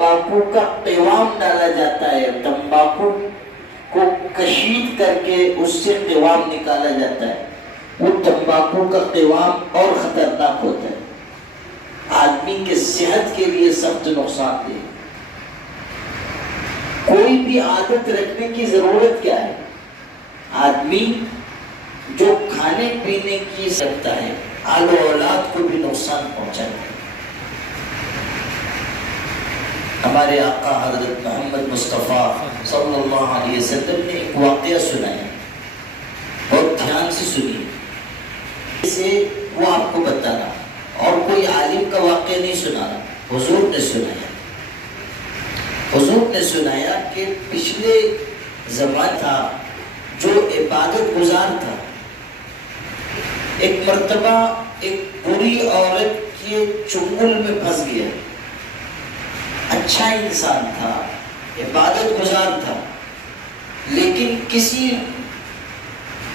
تمباکو کا قوام ڈالا جاتا ہے، تمباکو کو کشید کر کے اس سے قوام نکالا جاتا ہے، وہ تمباکو کا قوام اور خطرناک ہوتا ہے، آدمی کے صحت کے لیے سخت نقصان دہ۔ کوئی بھی عادت رکھنے کی ضرورت کیا ہے؟ آدمی جو کھانے پینے کی سکتا ہے آل و اولاد کو بھی نقصان پہنچاتا ہے۔ ہمارے آقا حضرت محمد مصطفیٰ صلی اللہ علیہ وسلم نے ایک واقعہ سنایا، بہت دھیان سے سنیے، اسے وہ آپ کو بتانا، اور کوئی عالم کا واقعہ نہیں سنانا، حضور نے سنایا۔ حضور نے سنایا کہ پچھلے زمان تھا جو عبادت گزار تھا، ایک مرتبہ ایک بری عورت کے چنگل میں پھنس گیا، اچھا انسان تھا، عبادت گزار تھا، لیکن کسی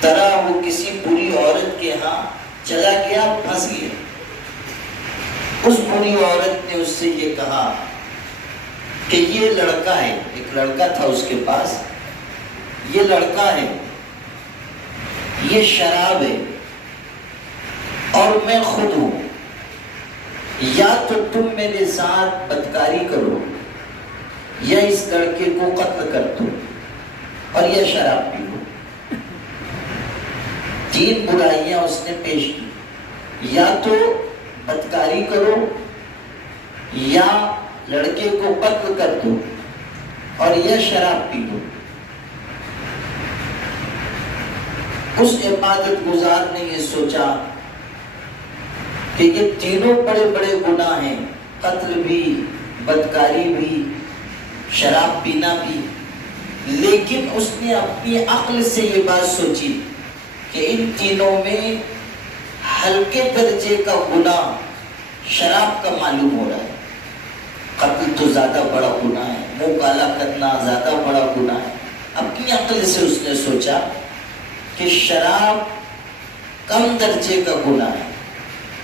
طرح وہ کسی بری عورت کے ہاں چلا گیا، پھنس گیا۔ اس بری عورت نے اس سے یہ کہا کہ یہ لڑکا ہے، ایک لڑکا تھا اس کے پاس، یہ لڑکا ہے، یہ شراب ہے اور میں خود ہوں، یا تو تم میرے ساتھ بدکاری کرو یا اس لڑکے کو قتل کر دو اور یا شراب پیو۔ تین برائیاں اس نے پیش کی، یا تو بدکاری کرو یا لڑکے کو قتل کر دو اور یا شراب پی دو۔ اس عبادت گزار نے یہ سوچا کہ یہ تینوں بڑے بڑے گناہ ہیں، قتل بھی، بدکاری بھی، شراب پینا بھی، لیکن اس نے اپنی عقل سے یہ بات سوچی کہ ان تینوں میں ہلکے درجے کا گناہ شراب کا معلوم ہو رہا ہے، قتل تو زیادہ بڑا گناہ ہے، منہ کالا کرنا زیادہ بڑا گناہ ہے۔ اپنی عقل سے اس نے سوچا کہ شراب کم درجے کا گناہ ہے،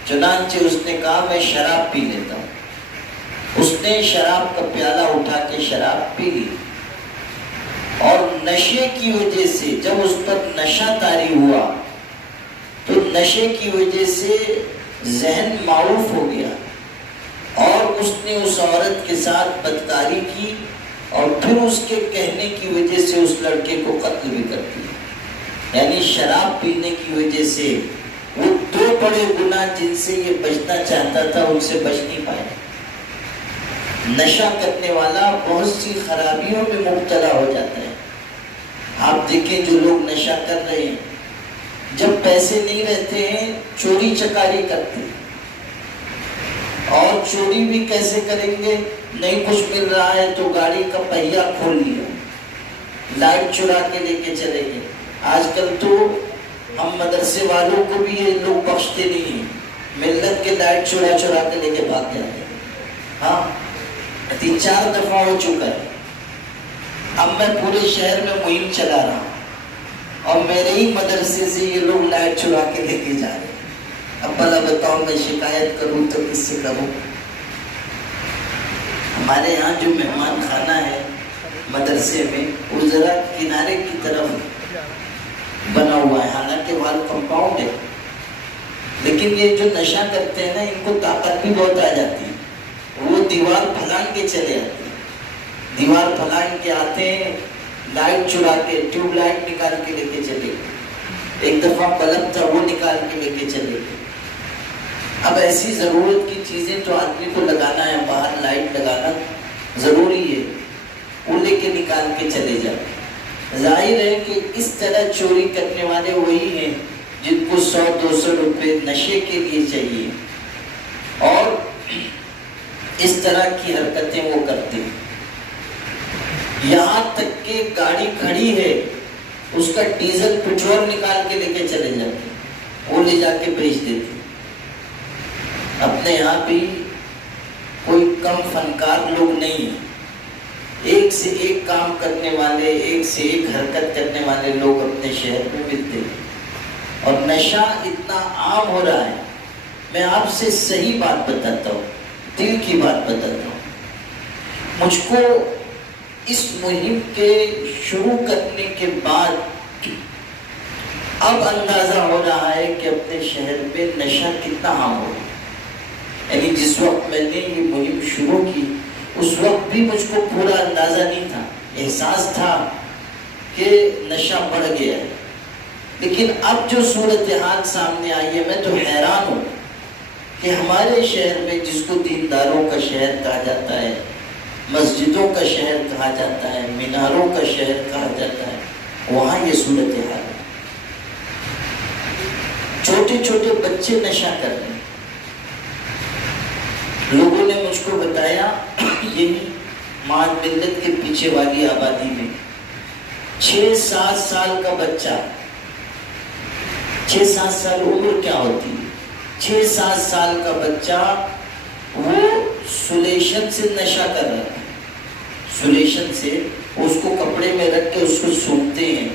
چنانچہ اس نے کہا میں شراب پی لیتا ہوں۔ اس نے شراب کا پیالہ اٹھا کے شراب پی لی، اور نشے کی وجہ سے جب اس پر نشہ طاری ہوا تو نشے کی وجہ سے ذہن معروف ہو گیا، اور اس نے اس عورت کے ساتھ بدکاری کی، اور پھر اس کے کہنے کی وجہ سے اس لڑکے کو قتل بھی کر دیا۔ یعنی شراب پینے کی وجہ سے وہ دو بڑے گناہ جن سے یہ بچنا چاہتا تھا ان سے بچ نہیں پایا۔ نشہ کرنے والا بہت سی خرابیوں میں مبتلا ہو جاتا ہے۔ آپ دیکھیں جو لوگ نشہ کر رہے ہیں، جب پیسے نہیں رہتے ہیں چوری چکاری کرتے ہیں، اور چوری بھی کیسے کریں گے؟ نہیں کچھ مل رہا ہے تو گاڑی کا پہیا کھول لیا، لائٹ چرا کے لے کے چلے گئے۔ آج کل تو ہم مدرسے والوں کو بھی یہ لوگ بخشتے نہیں ہیں، ملت کے لائٹ چرا چرا کے لے کے بھاگ جاتے ہیں۔ ہاں 3-4 دفعہ ہو چکا ہے۔ اب میں پورے شہر میں مہم چلا رہا ہوں، اور میرے ہی مدرسے سے یہ لوگ لائٹ چرا کے لے کے جا رہے ہیں۔ اب بھلا بتاؤ میں شکایت کروں تو کس سے کروں؟ ہمارے یہاں جو مہمان خانہ ہے مدرسے میں، وہ ذرا کنارے کی طرف بنا ہوا ہے، حالانکہ وہاں کمپاؤنڈ ہے، لیکن یہ جو نشہ کرتے ہیں نا ان کو طاقت بھی بہت آ جاتی ہے، وہ دیوار پھلانگ کے چلے آتے ہیں، دیوار پھلانگ کے آتے ہیں، لائٹ چرا کے ٹیوب لائٹ نکال کے لے کے چلے گئے، ایک دفعہ بلب تھا وہ نکال کے لے کے چلے گئے۔ اب ایسی ضرورت کی چیزیں تو آدمی کو لگانا ہے، باہر لائٹ لگانا ضروری ہے، وہ لے کے نکال کے چلے جاتے۔ ظاہر ہے کہ اس طرح چوری کرنے والے وہی ہیں جن کو 100-200 روپے نشے کے لیے چاہیے، اور اس طرح کی حرکتیں وہ کرتے ہیں۔ یہاں تک کہ گاڑی کھڑی ہے اس کا ڈیزل پٹرول نکال کے لے کے چلے جاتے ہیں، وہ لے جا کے بیچ دیتے ہیں۔ اپنے یہاں بھی کوئی کم فنکار لوگ نہیں ہیں، ایک سے ایک کام کرنے والے، ایک سے ایک حرکت کرنے والے لوگ اپنے شہر میں ملتے ہیں، اور نشہ اتنا عام ہو رہا ہے۔ میں آپ سے صحیح بات بتاتا ہوں، دل کی بات بتاتا ہوں، مجھ کو اس مہم کے شروع کرنے کے بعد اب اندازہ ہو رہا ہے کہ اپنے شہر میں نشہ کتنا عام ہو گیا. یعنی جس وقت میں نے یہ مہم شروع کی اس وقت بھی مجھ کو پورا اندازہ نہیں تھا، احساس تھا کہ نشہ بڑھ گیا ہے. لیکن اب جو صورتحال سامنے آئی ہے میں تو حیران ہوں کہ ہمارے شہر میں جس کو دینداروں کا شہر کہا جاتا ہے، مسجدوں کا شہر کہا جاتا ہے، میناروں کا شہر کہا جاتا ہے، وہاں یہ صورتحال ہے. چھوٹے چھوٹے بچے نشہ کر رہے ہیں. لوگوں نے مجھ کو بتایا یہی معاد ملت کے پیچھے والی آبادی میں 6-7 سال کا بچہ، 6-7 سال عمر کیا ہوتی ہے، 6-7 سال کا بچہ وہ سولیشن سے نشہ کر رہا ہے. سولیشن سے اس کو کپڑے میں رکھ کے اس کو سونگتے ہیں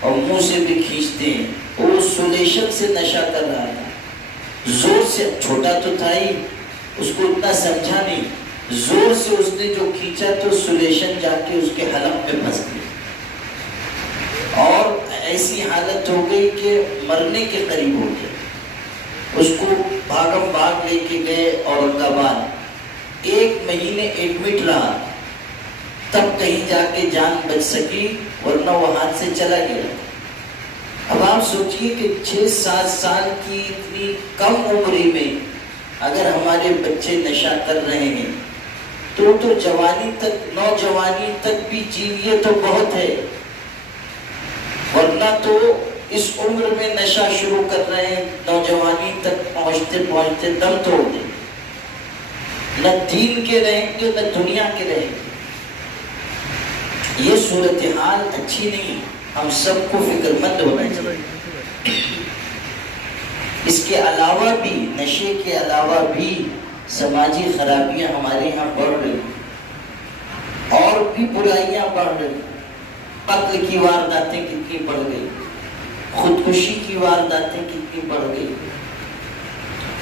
اور منہ سے بھی کھینچتے ہیں. وہ سولیشن سے نشہ کر رہا تھا. زور سے، چھوٹا تو تھا ہی، اس کو اتنا سمجھا نہیں، زور سے اس نے جو کھینچا تو سولیشن جا کے اس کے حلق میں پھنس گئی اور ایسی حالت ہو گئی کہ مرنے کے قریب ہو گیا. اس کو بھاگم بھاگ لے کے گئے اورنگ آباد، 1 مہینے ایڈمٹ رہا، تب کہیں جا کے جان بچ سکی، ورنہ وہ ہاتھ سے چلا گیا. اب آپ سوچئے کہ 6-7 سال کی اتنی کم عمری میں اگر ہمارے بچے نشہ کر رہے ہیں تو جوانی تک، نوجوانی تک بھی جیویے تو بہت ہے، ورنہ تو اس عمر میں نشہ شروع کر رہے ہیں، نوجوانی تک پہنچتے پہنچتے دم توڑ دیں. نہ دین کے رہیں گے نہ دنیا کے رہیں گے. یہ صورتحال اچھی نہیں، ہم سب کو فکر مند ہونا چاہیے. اس کے علاوہ بھی، نشے کے علاوہ بھی سماجی خرابیاں ہمارے یہاں بڑھ رہی ہیں اور بھی برائیاں بڑھ رہی ہیں. قتل کی وارداتیں کتنی بڑھ گئی، خودکشی کی وارداتیں کتنی بڑھ گئی.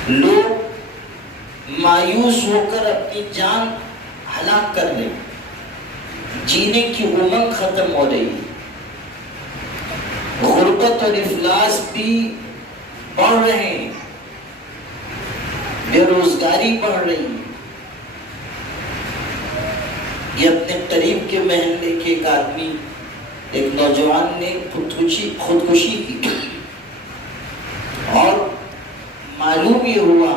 لوگ مایوس ہو کر اپنی جان ہلاک کر رہے ہیں، جینے کی امنگ ختم ہو رہی ہے. غربت اور افلاس بھی بڑھ رہے ہیں، بے روزگاری بڑھ رہی ہے. یہ اپنے قریب کے محلے کے ایک آدمی، ایک نوجوان نے خودکشی کی اور معلوم یہ ہوا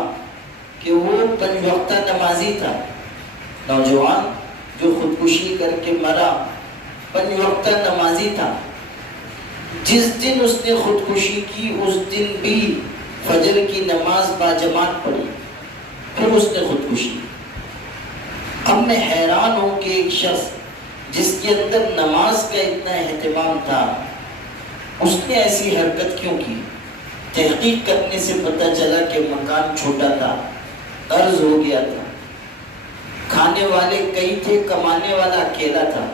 کہ وہ 5 وقتہ نمازی تھا. نوجوان جو خودکشی کر کے مرا 5 وقتہ نمازی تھا. جس دن اس نے خودکشی کی اس دن بھی فجر کی نماز باجماعت پڑھی، پھر اس نے خودکشی. اب میں حیران ہوں کہ ایک شخص جس کے اندر نماز کا اتنا اہتمام تھا، اس نے ایسی حرکت کیوں کی؟ تحقیق کرنے سے پتہ چلا کہ مکان چھوٹا تھا، قرض ہو گیا تھا، کھانے والے کئی تھے، کمانے والا اکیلا تھا،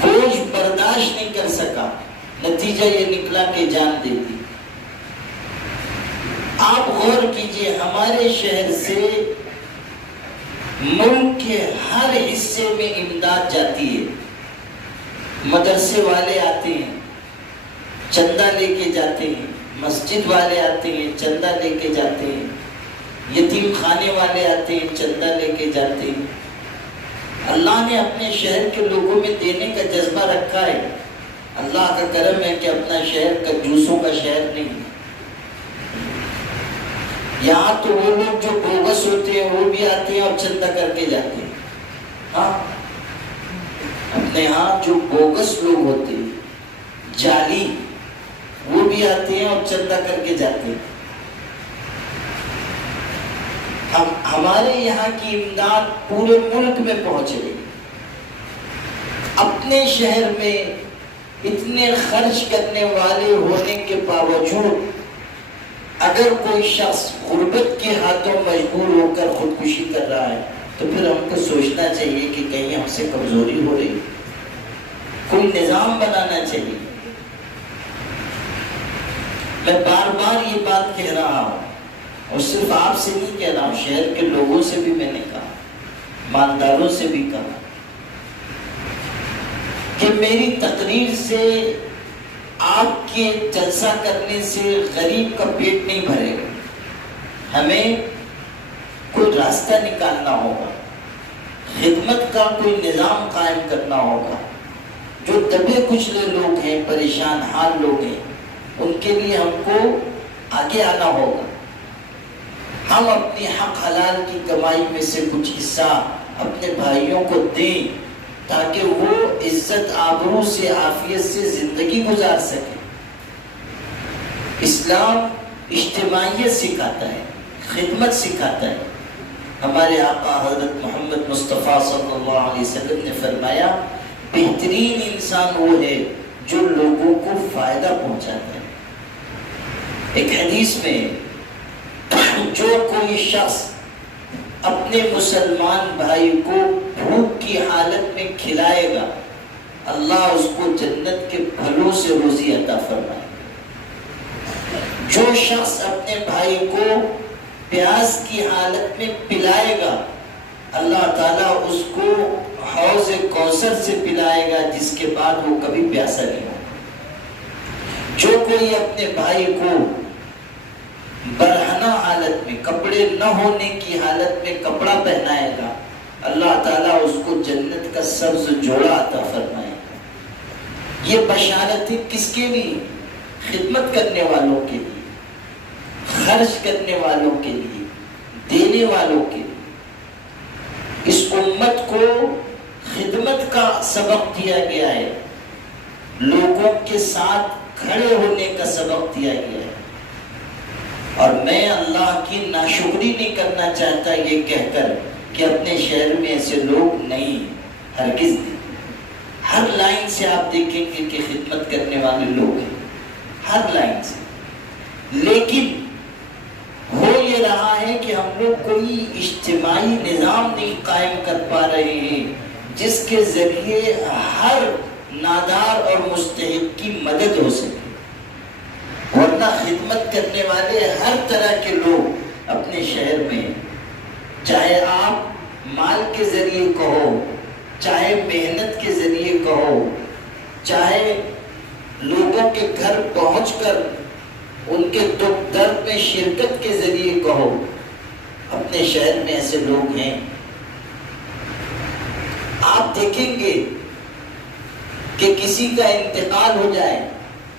بوجھ برداشت نہیں کر سکا. نتیجہ یہ نکلا کہ جان دے دی. آپ غور کیجئے، ہمارے شہر سے ملک کے ہر حصے میں امداد جاتی ہے. مدرسے والے آتے ہیں، چندہ لے کے جاتے ہیں، مسجد والے آتے ہیں، چندہ لے کے جاتے ہیں، یتیم خانے والے آتے ہیں، چندہ لے کے جاتے ہیں. اللہ نے اپنے شہر کے لوگوں میں دینے کا جذبہ رکھا ہے. اللہ کا کرم ہے کہ اپنا شہر کنجوسوں کا شہر نہیں. یہاں تو وہ لوگ جو بوگس ہوتے ہیں وہ بھی آتے ہیں اور چندہ کر کے جاتے ہیں. ہاں، اپنے ہاں جو بوگس لوگ ہوتے ہیں، جعلی، وہ بھی آتے ہیں اور چندہ کر کے جاتے ہیں. ہمارے یہاں کی امداد پورے ملک میں پہنچ رہی. اپنے شہر میں اتنے خرچ کرنے والے ہونے کے باوجود اگر کوئی شخص غربت کے ہاتھوں مجبور ہو کر خودکشی کر رہا ہے تو پھر ہم کو سوچنا چاہیے کہ کہیں ہم سے کمزوری ہو رہی. کوئی نظام بنانا چاہیے. میں بار بار یہ بات کہہ رہا ہوں اور صرف آپ سے نہیں کہہ رہا ہوں، شہر کے لوگوں سے بھی میں نے کہا مالداروں سے بھی کہا کہ میری تقریر سے، آپ کے جلسہ کرنے سے غریب کا پیٹ نہیں بھرے گا، ہمیں کوئی راستہ نکالنا ہوگا، خدمت کا کوئی نظام قائم کرنا ہوگا۔ جو دبے کچلے لوگ ہیں، پریشان حال لوگ ہیں، ان کے لیے ہم کو آگے آنا ہوگا۔ ہم اپنی حق حلال کی کمائی میں سے کچھ حصہ اپنے بھائیوں کو دیں تاکہ وہ عزت آبرو سے، عافیت سے زندگی گزار سکیں۔ اسلام اجتماعیت سکھاتا ہے، خدمت سکھاتا ہے۔ ہمارے آقا حضرت محمد مصطفیٰ صلی اللہ علیہ وسلم نے فرمایا بہترین انسان وہ ہے جو لوگوں کو فائدہ پہنچاتا ہے۔ ایک حدیث میں جو کوئی شخص اپنے مسلمان بھائی کو بھوک کی حالت میں کھلائے گا، اللہ اس کو جنت کے پھلوں سے روزی عطا فرمائے گا۔ جو شخص اپنے بھائی کو پیاس کی حالت میں پلائے گا، اللہ تعالیٰ اس کو حوض کوثر سے پلائے گا جس کے بعد وہ کبھی پیاسا نہیں ہوگا۔ جو کوئی اپنے بھائی کو برہنہ حالت میں، کپڑے نہ ہونے کی حالت میں کپڑا پہنائے گا، اللہ تعالیٰ اس کو جنت کا سبز جوڑا عطا فرمائے گا۔ یہ بشارت کس کے لیے؟ خدمت کرنے والوں کے لیے، خرچ کرنے والوں کے لیے، دینے والوں کے لیے۔ اس امت کو خدمت کا سبق دیا گیا ہے، لوگوں کے ساتھ کھڑے ہونے کا سبق دیا گیا ہے۔ اور میں اللہ کی ناشکری نہیں کرنا چاہتا یہ کہہ کر کہ اپنے شہر میں ایسے لوگ نہیں، ہرگز نہیں۔ ہر لائن سے آپ دیکھیں گے کہ خدمت کرنے والے لوگ ہیں، ہر لائن سے۔ لیکن ہو یہ رہا ہے کہ ہم لوگ کوئی اجتماعی نظام نہیں قائم کر پا رہے ہیں جس کے ذریعے ہر نادار اور مستحق کی مدد ہو سکے۔ ورنہ خدمت کرنے والے ہر طرح کے لوگ اپنے شہر میں، چاہے آپ مال کے ذریعے کہو، چاہے محنت کے ذریعے کہو، چاہے لوگوں کے گھر پہنچ کر ان کے دکھ درد میں شرکت کے ذریعے کہو، اپنے شہر میں ایسے لوگ ہیں۔ آپ دیکھیں گے کہ کسی کا انتقال ہو جائے،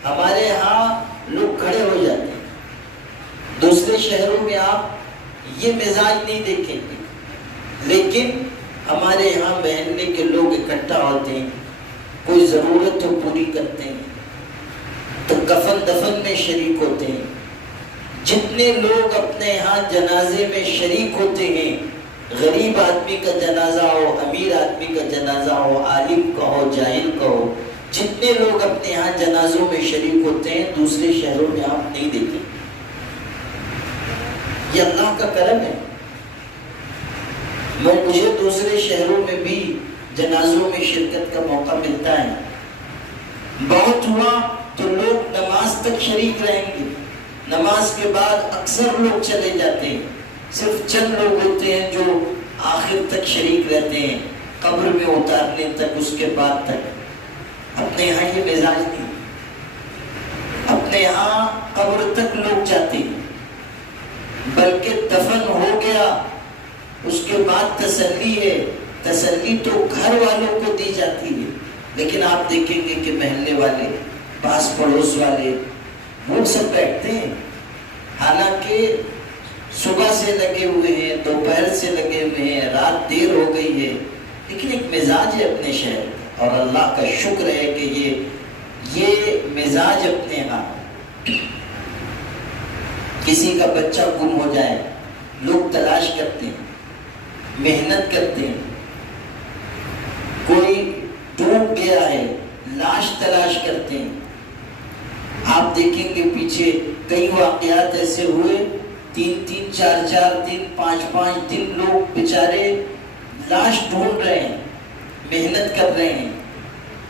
ہمارے ہاں لوگ کھڑے ہو جاتے ہیں۔ دوسرے شہروں میں آپ یہ مزاج نہیں دیکھیں گے، لیکن ہمارے یہاں محلے کے لوگ اکٹھا ہوتے ہیں، کوئی ضرورت تو پوری کرتے ہیں، تو کفن دفن میں شریک ہوتے ہیں۔ جتنے لوگ اپنے یہاں جنازے میں شریک ہوتے ہیں، غریب آدمی کا جنازہ ہو، امیر آدمی کا جنازہ ہو، عالم کا ہو، جاہل کا ہو، جتنے لوگ اپنے یہاں جنازوں میں شریک ہوتے ہیں دوسرے شہروں میں آپ نہیں دیکھیں۔ یہ اللہ کا کرم ہے۔ مجھے دوسرے شہروں میں بھی جنازوں میں شرکت کا موقع ملتا ہے۔ بہت ہوا تو لوگ نماز تک شریک رہیں گے، نماز کے بعد اکثر لوگ چلے جاتے ہیں، صرف چند لوگ ہوتے ہیں جو آخر تک شریک رہتے ہیں، قبر میں اتارنے تک، اس کے بعد تک۔ اپنے یہاں یہ مزاج نہیں، اپنے یہاں قبر تک لوگ جاتے ہیں، بلکہ دفن ہو گیا اس کے بعد تسلی ہے، تسلی تو گھر والوں کو دی جاتی ہے، لیکن آپ دیکھیں گے کہ محلے والے، پاس پڑوس والے، وہ سب بیٹھتے ہیں، حالانکہ صبح سے لگے ہوئے ہیں، دوپہر سے لگے ہوئے ہیں، رات دیر ہو گئی ہے، لیکن ایک مزاج ہے اپنے شہر کا۔ اور اللہ کا شکر ہے کہ یہ مزاج اپنے ہاں۔ کسی کا بچہ گم ہو جائے، لوگ تلاش کرتے ہیں، محنت کرتے ہیں۔ کوئی ڈوب گیا ہے، لاش تلاش کرتے ہیں۔ آپ دیکھیں گے پیچھے کئی واقعات ایسے ہوئے، 3 4 دن، 5 دن لوگ بیچارے لاش ڈھونڈ رہے ہیں، محنت کر رہے ہیں،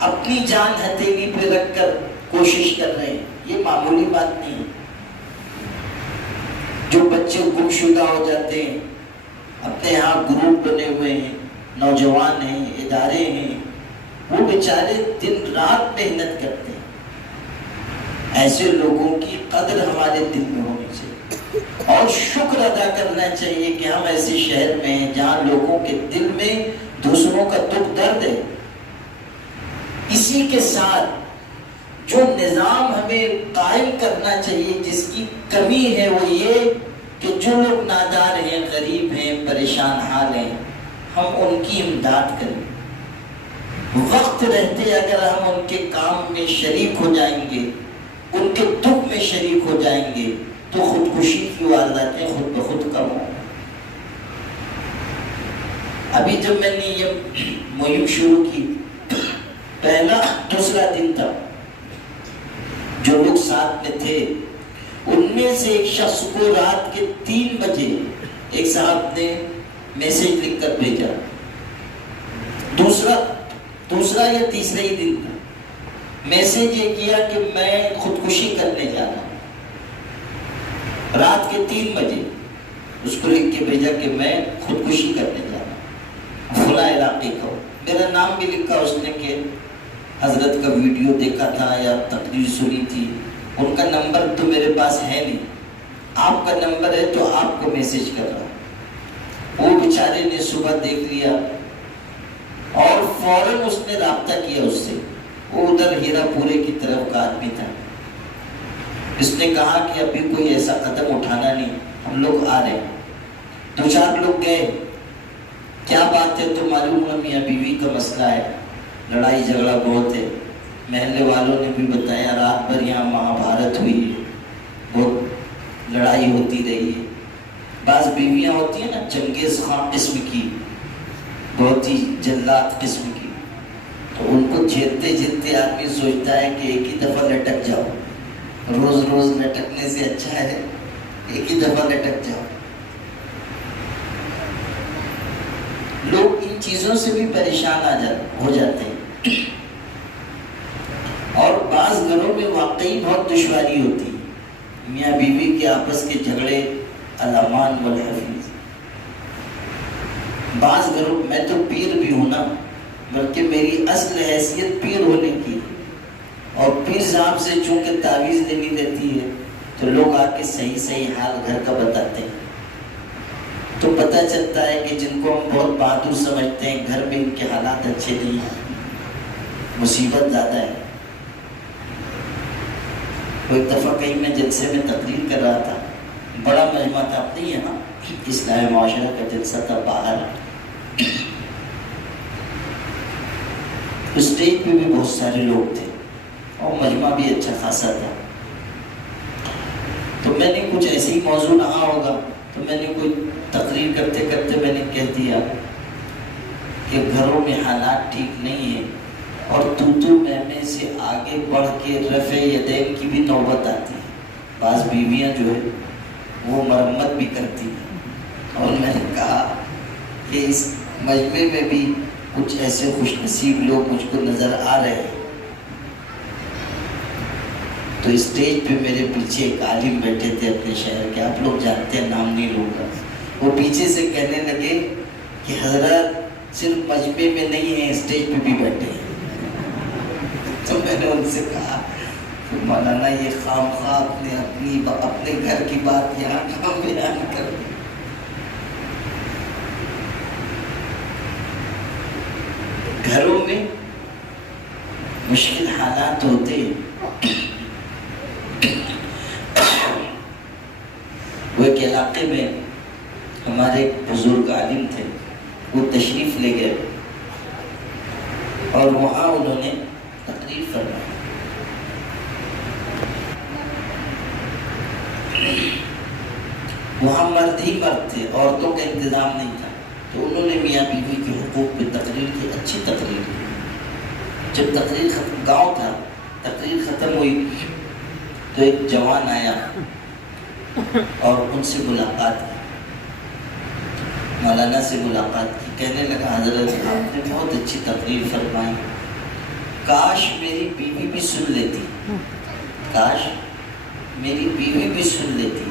اپنی جان ہتھیلی پہ رکھ کر کوشش کر رہے ہیں۔ یہ معمولی بات نہیں ہے۔ جو بچے گمشدہ ہو جاتے ہیں، اپنے یہاں گروپ بنے ہوئے ہیں، نوجوان ہیں، ادارے ہیں، وہ بیچارے دن رات محنت کرتے ہیں. ایسے لوگوں کی قدر ہمارے دل میں ہونی چاہیے اور شکر ادا کرنا چاہیے کہ ہم ایسے شہر میں ہیں جہاں لوگوں کے دل میں دوسروں کا دکھ درد ہے. اسی کے ساتھ جو نظام ہمیں قائم کرنا چاہیے، جس کی کمی ہے، وہ یہ کہ جو لوگ نادار ہیں، غریب ہیں، پریشان حال ہیں، ہم ان کی امداد کریں. وقت رہتے اگر ہم ان کے کام میں شریک ہو جائیں گے، ان کے دکھ میں شریک ہو جائیں گے، تو خودکشی کی وارداتیں خود بخود کم ہوں. ابھی جب میں نے یہ مہم شروع کی، پہلا دوسرا دن تھا، جو لوگ ساتھ میں تھے ان میں سے ایک شخص کو رات کے 3 بجے ایک صاحب نے میسج لکھ کر بھیجا. دوسرا یا تیسرا ہی دن تھا، میسج یہ کیا کہ میں خودکشی کرنے جا رہا ہوں. رات کے 3 بجے اس کو لکھ کے بھیجا کہ میں خودکشی کرنے جا رہا ہوں، فلاں علاقے کا ہوں. میرا نام بھی لکھا اس نے کہ حضرت کا ویڈیو دیکھا تھا یا تقریر سنی تھی. ان کا نمبر تو میرے پاس ہے نہیں، آپ کا نمبر ہے تو آپ کو میسج کر رہا. وہ بیچارے نے صبح دیکھ لیا اور فوراً اس نے رابطہ کیا اس سے. وہ ادھر ہیرا پورے کی طرف کا آدمی تھا. اس نے کہا کہ ابھی کوئی ایسا قدم اٹھانا نہیں، ہم لوگ آ رہے ہیں. 2-4 لوگ گئے. کیا بات ہے؟ تو معلوم ہوا میاں بیوی کا مسئلہ ہے، لڑائی جھگڑا بہت ہے. محلے والوں نے بھی بتایا رات بھر یہاں مہابھارت ہوئی ہے، بہت لڑائی ہوتی رہی ہے. بعض بیویاں ہوتی ہیں نا چنگیز خان قسم کی، بہت ہی جلات قسم کی، تو ان کو جھیلتے جھیلتے آدمی سوچتا ہے کہ ایک ہی دفعہ لٹک جاؤ. روز روز لٹکنے سے اچھا ہے ایک ہی دفعہ لٹک جاؤ. لوگ ان چیزوں سے بھی پریشان ہو جاتے ہیں. اور بعض گھروں میں واقعی بہت دشواری ہوتی ہے. میاں بیوی کے آپس کے جھگڑے الامان والحفیظ. بعض گھروں میں تو پیر بھی ہوں نا، بلکہ میری اصل حیثیت پیر ہونے کی، اور پیر صاحب سے چونکہ تعویذ لینی رہتی ہے تو لوگ آ کے صحیح حال گھر کا بتاتے ہیں. تو پتہ چلتا ہے کہ جن کو ہم بہت بہادر سمجھتے ہیں گھر میں ان کے حالات اچھے نہیں ہیں، مصیبت زیادہ ہے. ایک دفعہ کہیں میں جلسے میں تقریر کر رہا تھا، بڑا مجمع تھا، اپنے یہاں اصلاح معاشرہ کا جلسہ تھا باہر. اسٹیج پہ بھی بہت سارے لوگ تھے اور مجمع بھی اچھا خاصا تھا. تو میں نے کچھ ایسے ہی موضوع رہا ہوگا، تو میں نے کوئی تقریر کرتے کرتے میں نے کہہ دیا کہ گھروں میں حالات ٹھیک نہیں ہیں اور تو میں سے آگے بڑھ کے رفع یدین کی بھی نوبت آتی ہے. بعض بیویاں جو ہے وہ مرمت بھی کرتی ہیں. اور میں نے کہا کہ اس مجمع میں بھی کچھ ایسے خوش نصیب لوگ مجھ کو نظر آ رہے ہیں. تو اسٹیج پہ میرے پیچھے ایک عالم بیٹھے تھے اپنے شہر کے، آپ لوگ جانتے ہیں، نام نہیں لوں گا. وہ پیچھے سے کہنے لگے کہ حضرت صرف مجمع میں نہیں ہیں، اسٹیج پہ بھی بیٹھے ہیں. تو میں نے ان سے کہا مولانا یہ خام خواہ اپنے گھر کی بات یہاں کہاں بیان کر. گھروں میں مشکل حالات ہوتے ہیں. وہ ایک علاقے میں ہمارے ایک بزرگ عالم تھے، وہ تشریف لے گئے اور وہاں انہوں نے تقریر فرمائی. وہاں مرد ہی مرد تھے، عورتوں کا انتظام نہیں تھا. تو انہوں نے میاں بیوی کے حقوق پہ تقریر کی، اچھی تقریر کی. جب تقریر ختم، گاؤں تھا، تقریر ختم ہوئی تو ایک جوان آیا اور ان سے ملاقات کی، مولانا سے ملاقات کی. کہنے لگا حضرت آپ نے بہت اچھی تقریر فرمائی، کاش میری بیوی بھی سن لیتی، کاش میری بیوی بھی سن لیتی.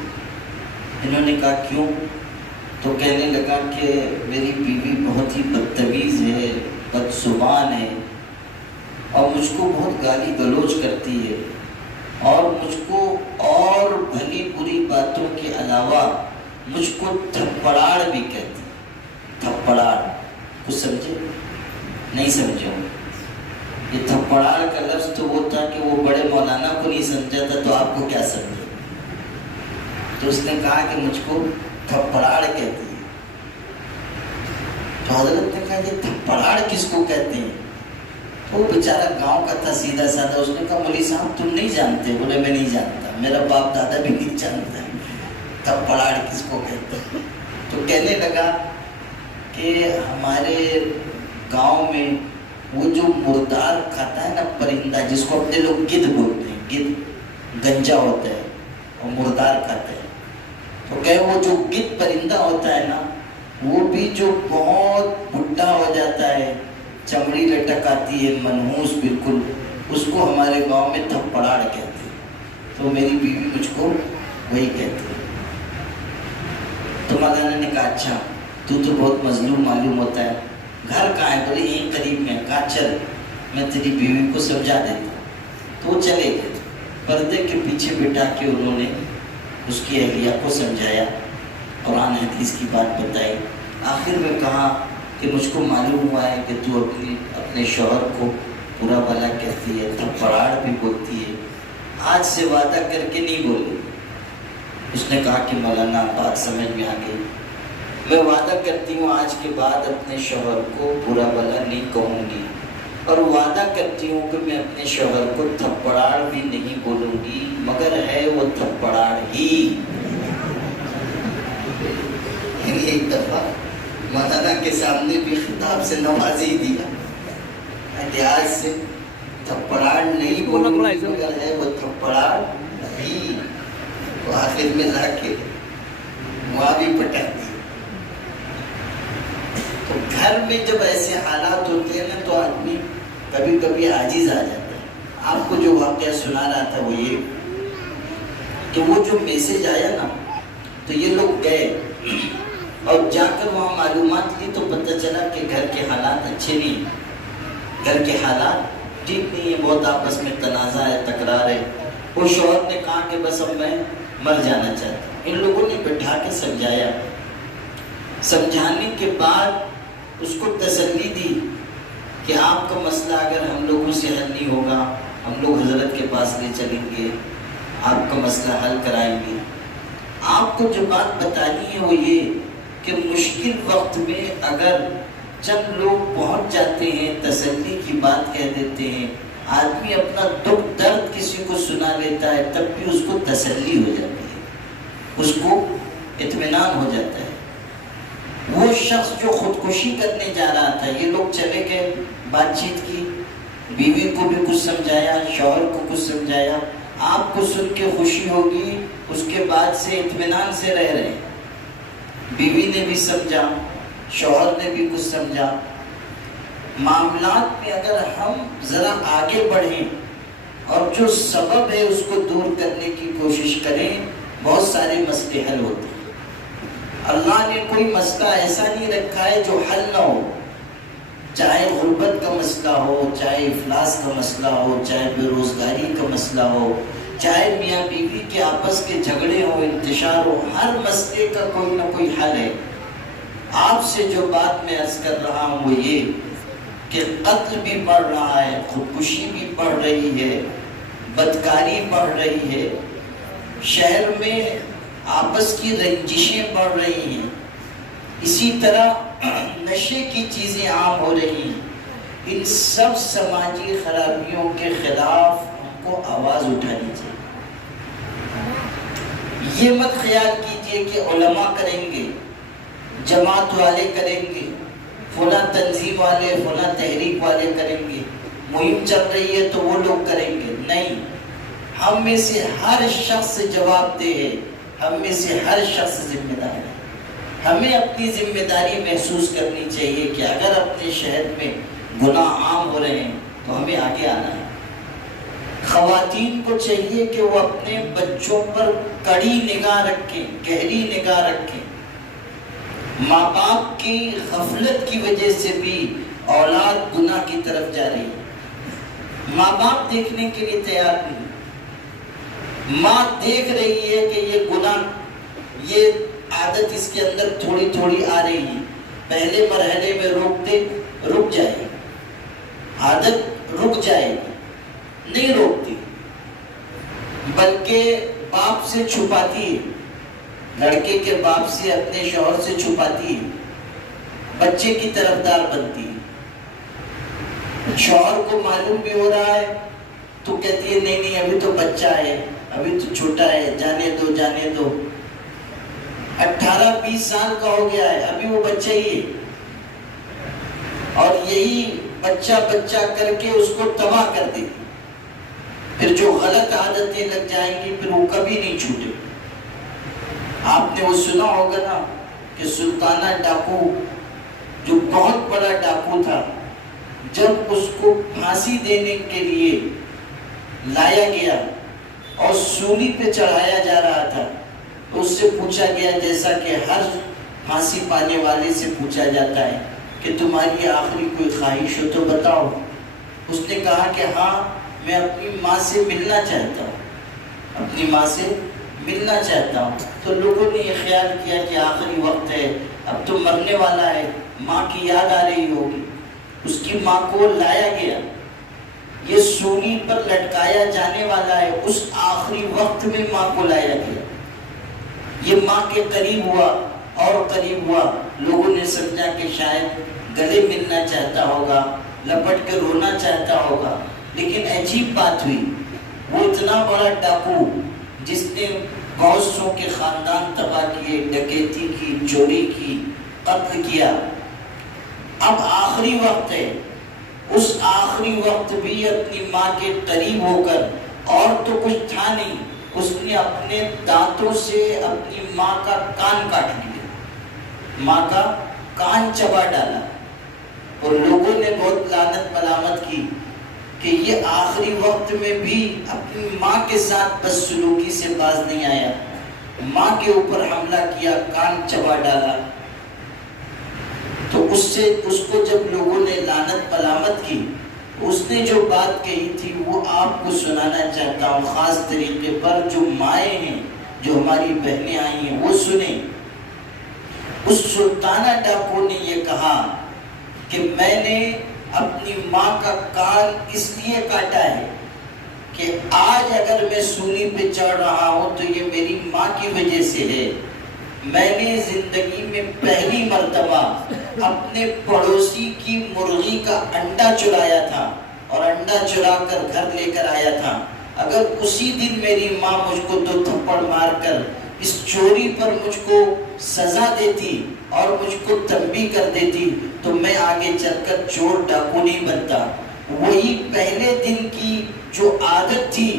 انہوں نے کہا کیوں؟ تو کہنے لگا کہ میری بیوی بہت ہی بدتمیز ہے، بد زبان ہے، اور مجھ کو بہت گالی گلوچ کرتی ہے، اور مجھ کو اور بھلی بری باتوں کے علاوہ مجھ کو تھپڑاڑ بھی کہتی ہے۔ تھپڑاڑ کچھ سمجھے؟ نہیں سمجھے ہو؟ یہ تھپڑاڑ کا لفظ تو وہ تھا کہ وہ بڑے مولانا کو نہیں سمجھا تھا، تو آپ کو کیا سمجھے؟ تو اس نے کہا کہ مجھ کو تھپڑاڑ کہتی ہے۔ تو حضرت نے کہا یہ تھپڑاڑ کس کو کہتے ہیں؟ وہ بیچارہ گاؤں کا تھا، سیدھا سادہ۔ اس نے کہا مولوی صاحب تم نہیں جانتے؟ بولے میں نہیں جانتا، میرا باپ دادا بھی نہیں جانتا تھپڑاڑ کس کو کہتے ہیں۔ تو کہنے لگا کہ ہمارے گاؤں میں وہ جو مردار کھاتا ہے نا پرندہ، جس کو اپنے لوگ گدھ بولتے ہیں، گدھ گنجا ہوتا ہے اور مردار کھاتا ہے، تو کہ وہ جو گدھ پرندہ ہوتا ہے نا، وہ بھی جو بہت بڈھا ہو جاتا ہے، چمڑی لٹک آتی ہے، منحوس بالکل، اس کو ہمارے گاؤں میں تھپڑاڑ کہتے ہیں۔ تو میری بیوی مجھ کو وہی کہتی ہے۔ تو مولانا نے کہا اچھا تو بہت مظلوم معلوم ہوتا ہے، گھر کہاں ہے؟ بولے یہیں قریب میں۔ کہا چل میں تیری بیوی کو سمجھا دیتا ہوں۔ تو وہ چلے گئے، پردے کے پیچھے بٹھا کے انہوں نے اس کی اہلیہ کو سمجھایا، قرآن حدیث کی بات بتائی۔ آخر میں کہا کہ مجھ کو معلوم ہوا ہے کہ تو اپنے شوہر کو برا بھلا کہتی ہے، تھپڑاڑ بھی بولتی ہے، آج سے وعدہ کر کے نہیں بولے۔ اس نے کہا کہ مولانا بات سمجھ میں آ گئی، میں وعدہ کرتی ہوں آج کے بعد اپنے شوہر کو برا بھلا نہیں کہوں گی، اور وعدہ کرتی ہوں کہ میں اپنے شوہر کو تھپڑاڑ بھی نہیں بولوں گی، مگر ہے وہ تھپڑاڑ ہی۔ ایک دفعہ مولانا کے سامنے بھی خطاب سے نوازی دیا، احتیاط سے تھپڑاڑ نہیں بولوں گی، مگر ہے وہ تھپڑاڑ بھی۔ تو آخر میں لا کے وہاں بھی پٹک دی۔ تو گھر میں جب ایسے حالات ہوتے ہیں نا تو آدمی کبھی کبھی عاجز آ جاتا ہے۔ آپ کو جو واقعہ سنا رہا تھا وہ یہ کہ وہ جو میسج آیا نا تو یہ لوگ گئے اور جا کر وہاں معلومات لی تو پتہ چلا کہ گھر کے حالات اچھے نہیں ہیں، گھر کے حالات ٹھیک نہیں ہیں، بہت آپس میں تنازع ہے، تکرار ہے۔ وہ شوہر نے کہا کہ بس اب میں مر جانا چاہتا ہوں۔ ان لوگوں نے بٹھا کے سمجھایا، سمجھانے کے بعد اس کو تسلی دی کہ آپ کا مسئلہ اگر ہم لوگوں سے حل نہیں ہوگا، ہم لوگ حضرت کے پاس لے چلیں گے، آپ کا مسئلہ حل کرائیں گے۔ آپ کو جو بات بتانی ہے وہ یہ کہ مشکل وقت میں اگر چند لوگ پہنچ جاتے ہیں، تسلی کی بات کہہ دیتے ہیں، آدمی اپنا دکھ درد کسی کو سنا لیتا ہے، تب بھی اس کو تسلی ہو جاتی ہے، اس کو اطمینان ہو جاتا ہے۔ وہ شخص جو خودکشی کرنے جا رہا تھا، یہ لوگ چلے گئے، بات چیت کی، بیوی کو بھی کچھ سمجھایا، شوہر کو کچھ سمجھایا، آپ کو سن کے خوشی ہوگی، اس کے بعد سے اطمینان سے رہ رہے ہیں۔ بیوی نے بھی سمجھا، شوہر نے بھی کچھ سمجھا۔ معاملات میں اگر ہم ذرا آگے بڑھیں اور جو سبب ہے اس کو دور کرنے کی کوشش کریں، بہت سارے مسئلے حل ہوتے ہیں۔ اللہ نے کوئی مسئلہ ایسا نہیں رکھا ہے جو حل نہ ہو، چاہے غربت کا مسئلہ ہو، چاہے افلاس کا مسئلہ ہو، چاہے بے روزگاری کا مسئلہ ہو، چاہے میاں بیوی کے آپس کے جھگڑے ہو، انتشار ہو، ہر مسئلے کا کوئی نہ کوئی حل ہے۔ آپ سے جو بات میں عرض کر رہا ہوں وہ یہ کہ قتل بھی بڑھ رہا ہے، خودکشی بھی بڑھ رہی ہے، بدکاری بڑھ رہی ہے، شہر میں آپس کی رنجشیں بڑھ رہی ہیں، اسی طرح نشے کی چیزیں عام ہو رہی ہیں۔ ان سب سماجی خرابیوں کے خلاف ہم کو آواز اٹھانی چاہیے۔ یہ مت خیال کیجئے کہ علماء کریں گے، جماعت والے کریں گے، فلاں تنظیم والے، فلاں تحریک والے کریں گے، مہم چل رہی ہے تو وہ لوگ کریں گے، نہیں۔ ہم میں سے ہر شخص جواب دہ ہے، ہم میں سے ہر شخص ذمہ دار ہے۔ ہمیں اپنی ذمہ داری محسوس کرنی چاہیے کہ اگر اپنے شہر میں گناہ عام ہو رہے ہیں تو ہمیں آگے آنا ہے۔ خواتین کو چاہیے کہ وہ اپنے بچوں پر کڑی نگاہ رکھیں، گہری نگاہ رکھیں۔ ماں باپ کی غفلت کی وجہ سے بھی اولاد گناہ کی طرف جا رہی ہے۔ ماں باپ دیکھنے کے لیے تیار نہیں، ماں دیکھ رہی ہے کہ یہ گناہ، یہ عادت اس کے اندر تھوڑی تھوڑی آ رہی ہے، پہلے مرحلے میں رک جائے گی، عادت رک جائے گی، نہیں روکتی بلکہ باپ سے چھپاتی ہے، لڑکے کے باپ سے، اپنے شوہر سے چھپاتی ہے، بچے کی طرفدار بنتی ہے۔ شوہر کو معلوم بھی ہو رہا ہے تو کہتی ہے نہیں ابھی تو بچہ ہے، ابھی تو چھوٹا ہے، جانے دو 18-20 سال کا ہو گیا ہے، ابھی وہ بچہ ہی ہے، اور یہی بچہ کر کے اس کو تباہ کر دے گی۔ پھر جو غلط عادتیں لگ جائیں گی پھر وہ کبھی نہیں چھوٹے۔ آپ نے وہ سنا ہوگا نا کہ سلطانہ ڈاکو جو بہت بڑا ڈاکو تھا، جب اس کو پھانسی دینے کے لیے لایا گیا اور سولی پہ چڑھایا جا رہا تھا تو اس سے پوچھا گیا، جیسا کہ ہر پھانسی پانے والے سے پوچھا جاتا ہے کہ تمہاری آخری کوئی خواہش ہو تو بتاؤ۔ اس نے کہا کہ ہاں میں اپنی ماں سے ملنا چاہتا ہوں، اپنی ماں سے ملنا چاہتا ہوں۔ تو لوگوں نے یہ خیال کیا کہ آخری وقت ہے، اب تو مرنے والا ہے، ماں کی یاد آ رہی ہوگی، اس کی ماں کو لایا گیا، یہ سولی پر لٹکایا جانے والا ہے، اس آخری وقت میں ماں کو لایا گیا، یہ ماں کے قریب ہوا اور قریب ہوا۔ لوگوں نے سمجھا کہ شاید گلے ملنا چاہتا ہوگا، لپٹ کے رونا چاہتا ہوگا، لیکن عجیب بات ہوئی، وہ اتنا بڑا ڈاکو جس نے بہت سو کے خاندان تباہ کیے، ڈکیتی کی، چوری کی، قتل کیا، اب آخری وقت ہے، اس آخری وقت بھی اپنی ماں کے قریب ہو کر، اور تو کچھ تھا نہیں، اس نے اپنے دانتوں سے اپنی ماں کا کان کاٹ لیا، ماں کا کان چبا ڈالا، اور لوگوں نے بہت لعنت ملامت کی کہ یہ آخری وقت میں بھی اپنی ماں کے ساتھ بدسلوکی سے باز نہیں آیا، ماں کے اوپر حملہ کیا، کان چبا ڈالا۔ تو اس کو جب لوگوں نے لعنت ملامت کی، اس نے جو بات کہی تھی وہ آپ کو سنانا چاہتا ہوں خاص طریقے پر، جو مائیں ہیں، جو ہماری بہنیں آئی ہیں وہ سنیں۔ اس سلطانہ ڈاکو نے یہ کہا کہ میں نے اپنی ماں کا کان اس لیے کاٹا ہے کہ آج اگر میں سولی پہ چڑھ رہا ہوں تو یہ میری ماں کی وجہ سے ہے۔ میں نے زندگی میں پہلی مرتبہ اپنے پڑوسی کی مرغی کا انڈا چرایا تھا اور انڈا چرا کر گھر لے کر آیا تھا، اگر اسی دن میری ماں مجھ کو 2 تھپڑ مار کر اس چوری پر مجھ کو سزا دیتی اور مجھ کو تنبیہ کر دیتی تو میں آگے چل کر چور ڈاکو نہیں بنتا۔ وہی پہلے دن کی جو عادت تھی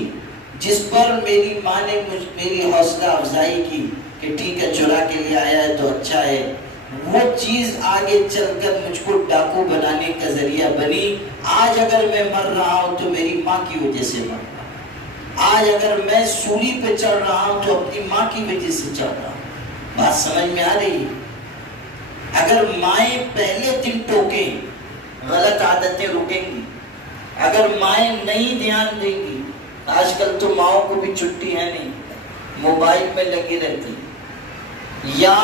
جس پر میری ماں نے میری حوصلہ افزائی کی کہ ٹھیک ہے چرا کے لیے آیا ہے تو اچھا ہے، وہ چیز آگے چل کر مجھ کو ڈاکو بنانے کا ذریعہ بنی۔ آج اگر میں مر رہا ہوں تو میری ماں کی وجہ سے مر رہا ہوں، آج اگر میں سولی پہ چڑھ رہا ہوں تو اپنی ماں کی وجہ سے چڑھ رہا ہوں۔ بات سمجھ میں آ رہی ہے؟ اگر مائیں پہلے دن ٹوکیں غلط عادتیں رکیں گی، اگر مائیں نہیں دھیان دیں گی، آج کل تو ماؤں کو بھی چھٹی ہے نہیں، موبائل میں لگی رہتی، یا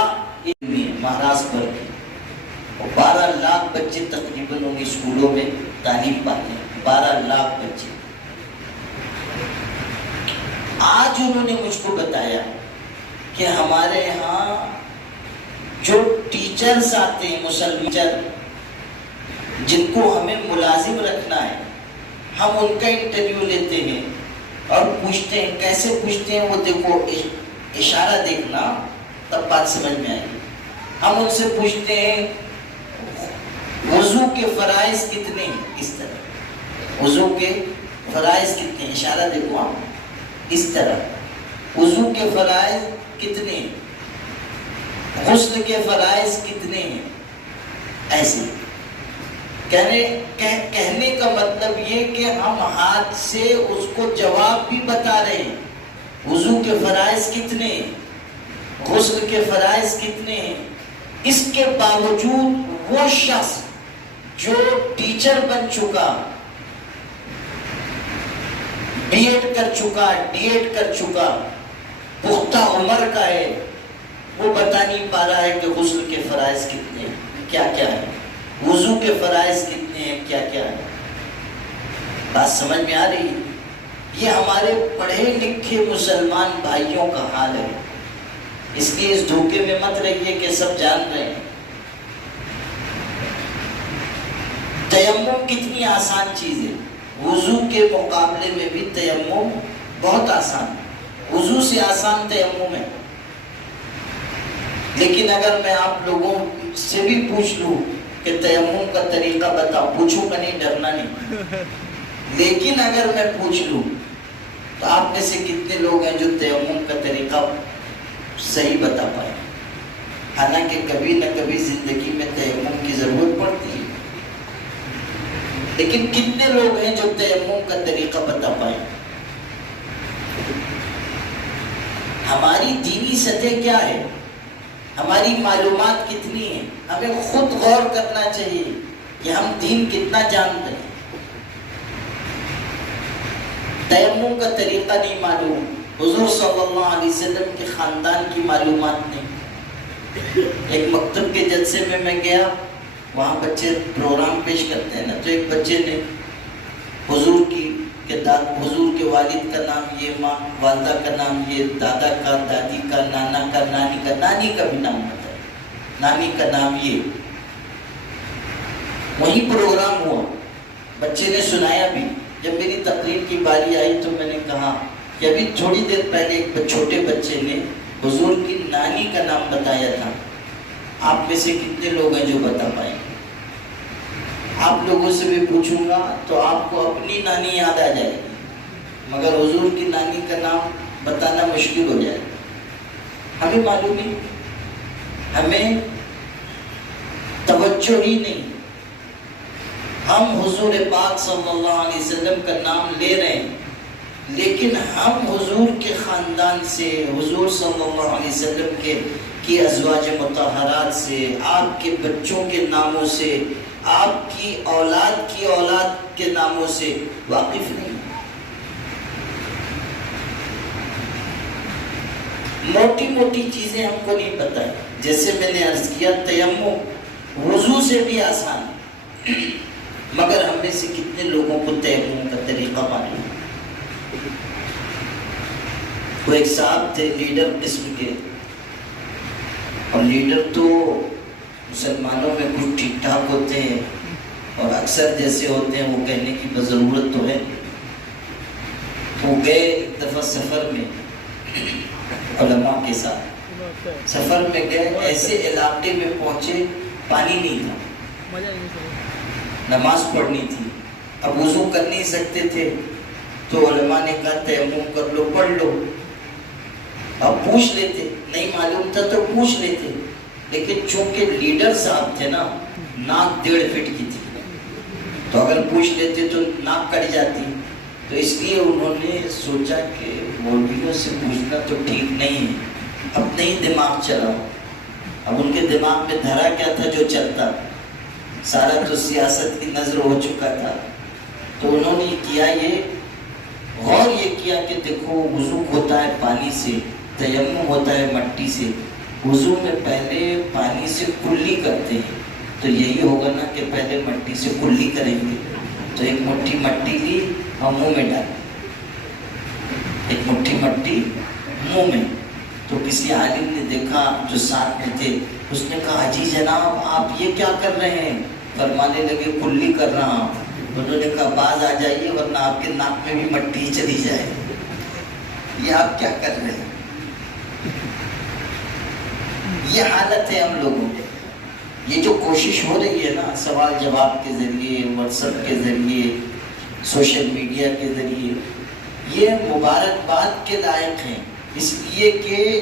مہاراشٹر پر کی 12 لاکھ بچے تقریباً ان اسکولوں میں تعلیم پاتے ہیں، 12 لاکھ بچے۔ آج انہوں نے مجھ کو بتایا کہ ہمارے ہاں جو ٹیچرز آتے ہیں، مسلمان جن کو ہمیں ملازم رکھنا ہے، ہم ان کا انٹرویو لیتے ہیں اور پوچھتے ہیں، کیسے پوچھتے ہیں وہ دیکھو، اشارہ دیکھنا تب بات سمجھ میں آئے گی۔ ہم ان سے پوچھتے ہیں وضو کے فرائض کتنے ہیں، اس طرح وضو کے فرائض کتنے ہیں، اشارہ دیکھو آپ، اس طرح وضو کے فرائض کتنے ہیں، غسل کے فرائض کتنے ہیں، ایسے کہنے کا مطلب یہ کہ ہم ہاتھ سے اس کو جواب بھی بتا رہے ہیں، وضو کے فرائض کتنے ہیں، غسل کے فرائض کتنے ہیں، اس کے باوجود وہ شخص جو ٹیچر بن چکا، بی ایڈ کر چکا، ڈی ایڈ کر چکا، پختہ عمر کا ہے، وہ بتا نہیں پا رہا ہے کہ غسل کے فرائض کتنے ہیں، کیا کیا ہے، وضو کے فرائض کتنے ہیں، کیا کیا ہے۔ بات سمجھ میں آ رہی ہے؟ یہ ہمارے پڑھے لکھے مسلمان بھائیوں کا حال ہے، اس لیے اس دھوکے میں مت رہیے کہ سب جان رہے ہیں۔ تیمم کتنی آسان چیز ہے، وضو کے مقابلے میں بھی تیمم بہت آسان ہے، وضو سے آسان تیمم ہے۔ لیکن اگر میں آپ لوگوں سے بھی پوچھ لوں کہ تیمم کا طریقہ بتاؤ، پوچھوں گا نہیں، ڈرنا نہیں، لیکن اگر میں پوچھ لوں تو آپ میں سے کتنے لوگ ہیں جو تیمم کا طریقہ صحیح بتا پائے؟ حالانکہ کبھی نہ کبھی زندگی میں تیمم کی ضرورت پڑتی ہے، لیکن کتنے لوگ ہیں جو تیمم کا طریقہ بتا پائے؟ ہماری دینی سطح کیا ہے، ہماری معلومات کتنی ہیں؟ ہمیں خود غور کرنا چاہیے کہ ہم دین کتنا جانتے ہیں۔ تیمم کا طریقہ نہیں معلوم، حضور صلی اللہ علیہ وسلم کے خاندان کی معلومات نہیں۔ ایک مکتب کے جلسے میں گیا، وہاں بچے پروگرام پیش کرتے ہیں نا، تو ایک بچے نے حضور کے والد کا نام یہ، ماں والدہ کا نام یہ، دادا کا، دادی کا، نانا کا، نانی کا، نانی کا بھی نام بتایا، نانی کا نام یہ۔ وہی پروگرام ہوا، بچے نے سنایا بھی۔ جب میری تقریر کی باری آئی تو میں نے کہا کہ ابھی تھوڑی دیر پہلے ایک چھوٹے بچے نے حضور کی نانی کا نام بتایا تھا، آپ میں سے کتنے لوگ ہیں جو بتا پائیں؟ آپ لوگوں سے بھی پوچھوں گا تو آپ کو اپنی نانی یاد آ جائے گی، مگر حضور کی نانی کا نام بتانا مشکل ہو جائے گا۔ ہمیں معلوم ہی، ہمیں توجہ ہی نہیں، ہم حضور پاک صلی اللہ علیہ وسلم کا نام لے رہے ہیں، لیکن ہم حضور کے خاندان سے، حضور صلی اللہ علیہ وسلم کی ازواج مطہرات سے، آپ کے بچوں کے ناموں سے، آپ کی اولاد کے ناموں سے واقف نہیں۔ موٹی موٹی چیزیں ہم کو نہیں پتہ ہے، جیسے میں نے عرض کیا تیمم وضو سے بھی آسان ہے، مگر ہم میں سے کتنے لوگوں کو تیمم کا طریقہ معلوم ہے؟ وہ ایک صاحب تھے لیڈر قسم کے، اور لیڈر تو مسلمانوں میں کچھ ٹھیک ٹھاک ہوتے ہیں اور اکثر جیسے ہوتے ہیں، وہ کہنے کی ضرورت تو ہے۔ وہ گئے ایک دفعہ سفر میں علماء کے ساتھ، سفر میں گئے، ایسے علاقے میں پہنچے پانی نہیں تھا، نماز پڑھنی تھی، اب وضو کر نہیں سکتے تھے، تو علماء نے کہا تیمم کر لو، پڑھ لو۔ اب پوچھ لیتے، نہیں معلوم تھا تو پوچھ لیتے، لیکن چونکہ لیڈر صاحب تھے نا، ناک 1.5 فٹ کی تھی، تو اگر پوچھ لیتے تو ناک کٹ جاتی، تو اس لیے انہوں نے سوچا کہ مولویوں سے پوچھنا تو ٹھیک نہیں ہے، اپنے ہی دماغ چلاؤ۔ اب ان کے دماغ میں دھرا کیا تھا جو چلتا، سارا تو سیاست کی نظر ہو چکا تھا، تو انہوں نے کیا یہ غور یہ کیا کہ دیکھو وضو ہوتا ہے پانی سے، تیمم ہوتا ہے مٹی سے، وضو میں پہلے پانی سے کلی کرتے ہیں، تو یہی ہوگا نا کہ پہلے مٹی سے کلی کریں گے، تو ایک مٹھی مٹی لی اور منہ میں ڈالی، ایک مٹھی مٹی منہ میں، تو کسی عالم نے دیکھا جو ساتھ میں تھے، اس نے کہا حاجی جناب آپ یہ کیا کر رہے ہیں؟ فرمانے لگے کلی کر رہا ہوں۔ انہوں نے کہا باز آ جائیے ورنہ آپ کے ناک میں بھی مٹی چلی جائے، یہ آپ کیا کر رہے ہیں؟ یہ حالت ہے ہم لوگوں کی۔ یہ جو کوشش ہو رہی ہے نا سوال جواب کے ذریعے، واٹس ایپ کے ذریعے، سوشل میڈیا کے ذریعے، یہ مبارکباد کے لائق ہیں، اس لیے کہ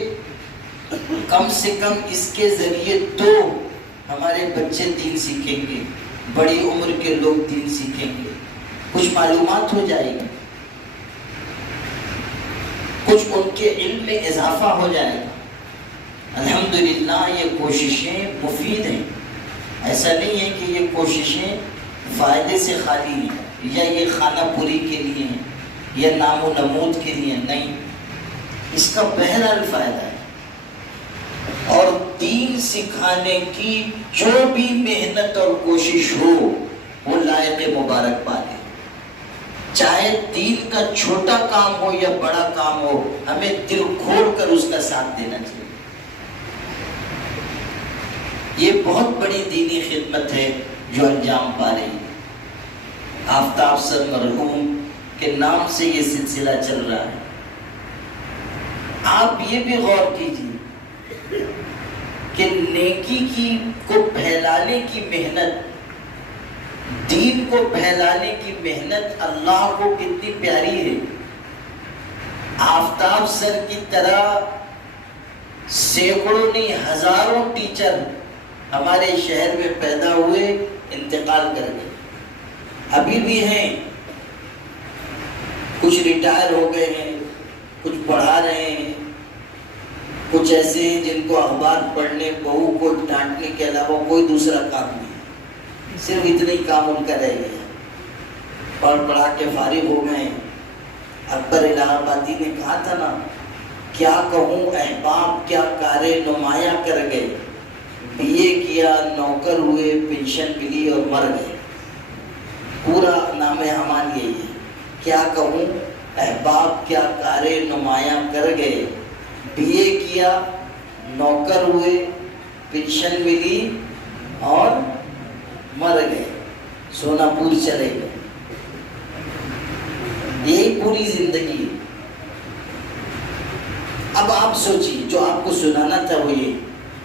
کم سے کم اس کے ذریعے تو ہمارے بچے دین سیکھیں گے، بڑی عمر کے لوگ دین سیکھیں گے، کچھ معلومات ہو جائے گی، کچھ ان کے علم میں اضافہ ہو جائے گا۔ الحمدللہ یہ کوششیں مفید ہیں، ایسا نہیں ہے کہ یہ کوششیں فائدے سے خالی ہیں یا یہ خانہ پوری کے لیے ہیں یا نام و نمود کے لیے، نہیں، اس کا بہرحال فائدہ ہے۔ اور دین سکھانے کی جو بھی محنت اور کوشش ہو وہ لائق مبارکباد ہے، چاہے دین کا چھوٹا کام ہو یا بڑا کام ہو، ہمیں دل کھول کر اس کا ساتھ دینا چاہیے۔ یہ بہت بڑی دینی خدمت ہے جو انجام پا رہی ہے۔ آفتاب سر مرحوم کے نام سے یہ سلسلہ چل رہا ہے۔ آپ یہ بھی غور کیجیے کہ نیکی کو پھیلانے کی محنت، دین کو پھیلانے کی محنت اللہ کو کتنی پیاری ہے۔ آفتاب سر کی طرح سینکڑوں نہیں ہزاروں ٹیچر ہمارے شہر میں پیدا ہوئے، انتقال کر گئے، ابھی بھی ہیں، کچھ ریٹائر ہو گئے ہیں، کچھ پڑھا رہے ہیں، کچھ ایسے ہیں جن کو اخبار پڑھنے، بہو کو ڈانٹنے کے علاوہ کوئی دوسرا کام نہیں، صرف اتنا ہی کام ان کا رہ گیا، پڑھ پڑھا کے فارغ ہو گئے۔ اکبر الہ آبادی نے کہا تھا نا، کیا کہوں احباب کیا کارے نمایاں کر گئے، بی اے کیا، نوکر ہوئے، پینشن ملی اور مر گئے۔ پورا نام امان یہی ہے، کیا کہوں احباب کیا کارے نمایاں کر گئے، بی اے کیا، نوکر ہوئے، پینشن ملی اور مر گئے، سونا پور چلے گئے۔ یہی پوری زندگی ہے۔ اب آپ سوچیے، جو آپ کو سنانا تھا وہ یہ،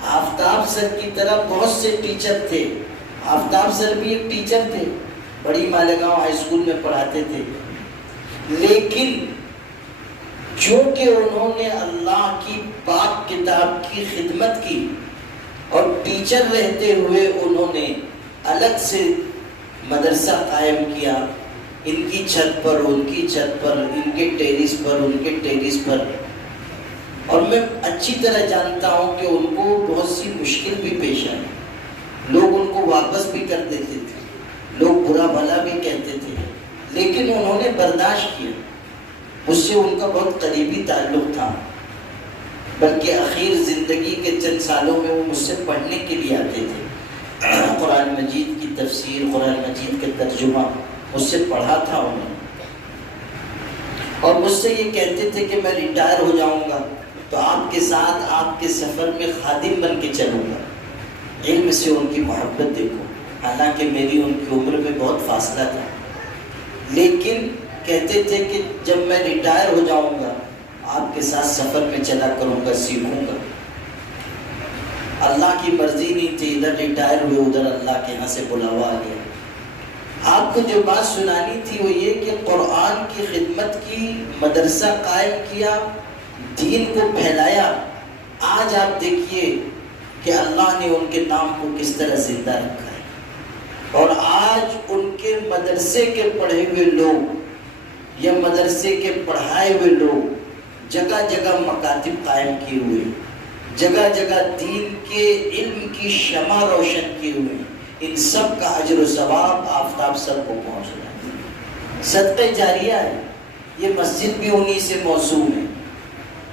آفتاب سر کی طرح بہت سے ٹیچر تھے، آفتاب سر بھی ایک ٹیچر تھے، بڑی مالیگاؤں ہائی اسکول میں پڑھاتے تھے، لیکن چونکہ انہوں نے اللہ کی پاک کتاب کی خدمت کی اور ٹیچر رہتے ہوئے انہوں نے الگ سے مدرسہ قائم کیا، ان کی چھت پر، ان کی چھت پر، ان کے ٹیرس پر، ان کے ٹیرس پر، اور میں اچھی طرح جانتا ہوں کہ ان کو بہت سی مشکل بھی پیش آئی، لوگ ان کو واپس بھی کر دیتے تھے، لوگ برا بھلا بھی کہتے تھے، لیکن انہوں نے برداشت کیا۔ مجھ سے ان کا بہت قریبی تعلق تھا، بلکہ اخیر زندگی کے چند سالوں میں وہ مجھ سے پڑھنے کے لیے آتے تھے، قرآن مجید کی تفسیر، قرآن مجید کا ترجمہ مجھ سے پڑھا تھا انہوں نے، اور مجھ سے یہ کہتے تھے کہ میں ریٹائر ہو جاؤں گا تو آپ کے ساتھ آپ کے سفر میں خادم بن کے چلوں گا۔ علم سے ان کی محبت دیکھو، حالانکہ میری ان کی عمر میں بہت فاصلہ تھا، لیکن کہتے تھے کہ جب میں ریٹائر ہو جاؤں گا آپ کے ساتھ سفر میں چلا کروں گا، سیکھوں گا۔ اللہ کی مرضی نہیں تھی، ادھر ریٹائر ہوئے، ادھر اللہ کے یہاں سے بلاوا آ گیا۔ آپ کو جو بات سنانی تھی وہ یہ کہ قرآن کی خدمت کی، مدرسہ قائم کیا، دین کو پھیلایا۔ آج آپ دیکھیے کہ اللہ نے ان کے نام کو کس طرح زندہ رکھا ہے، اور آج ان کے مدرسے کے پڑھے ہوئے لوگ یا مدرسے کے پڑھائے ہوئے لوگ جگہ جگہ مکاتب قائم کیے ہوئے، جگہ جگہ دین کے علم کی شمع روشن کیے ہوئے، ان سب کا اجر و ثواب آفتاب سر کو پہنچ رہا ہے۔ صدقہ جاریہ ہے، یہ مسجد بھی انہی سے موسوم ہے،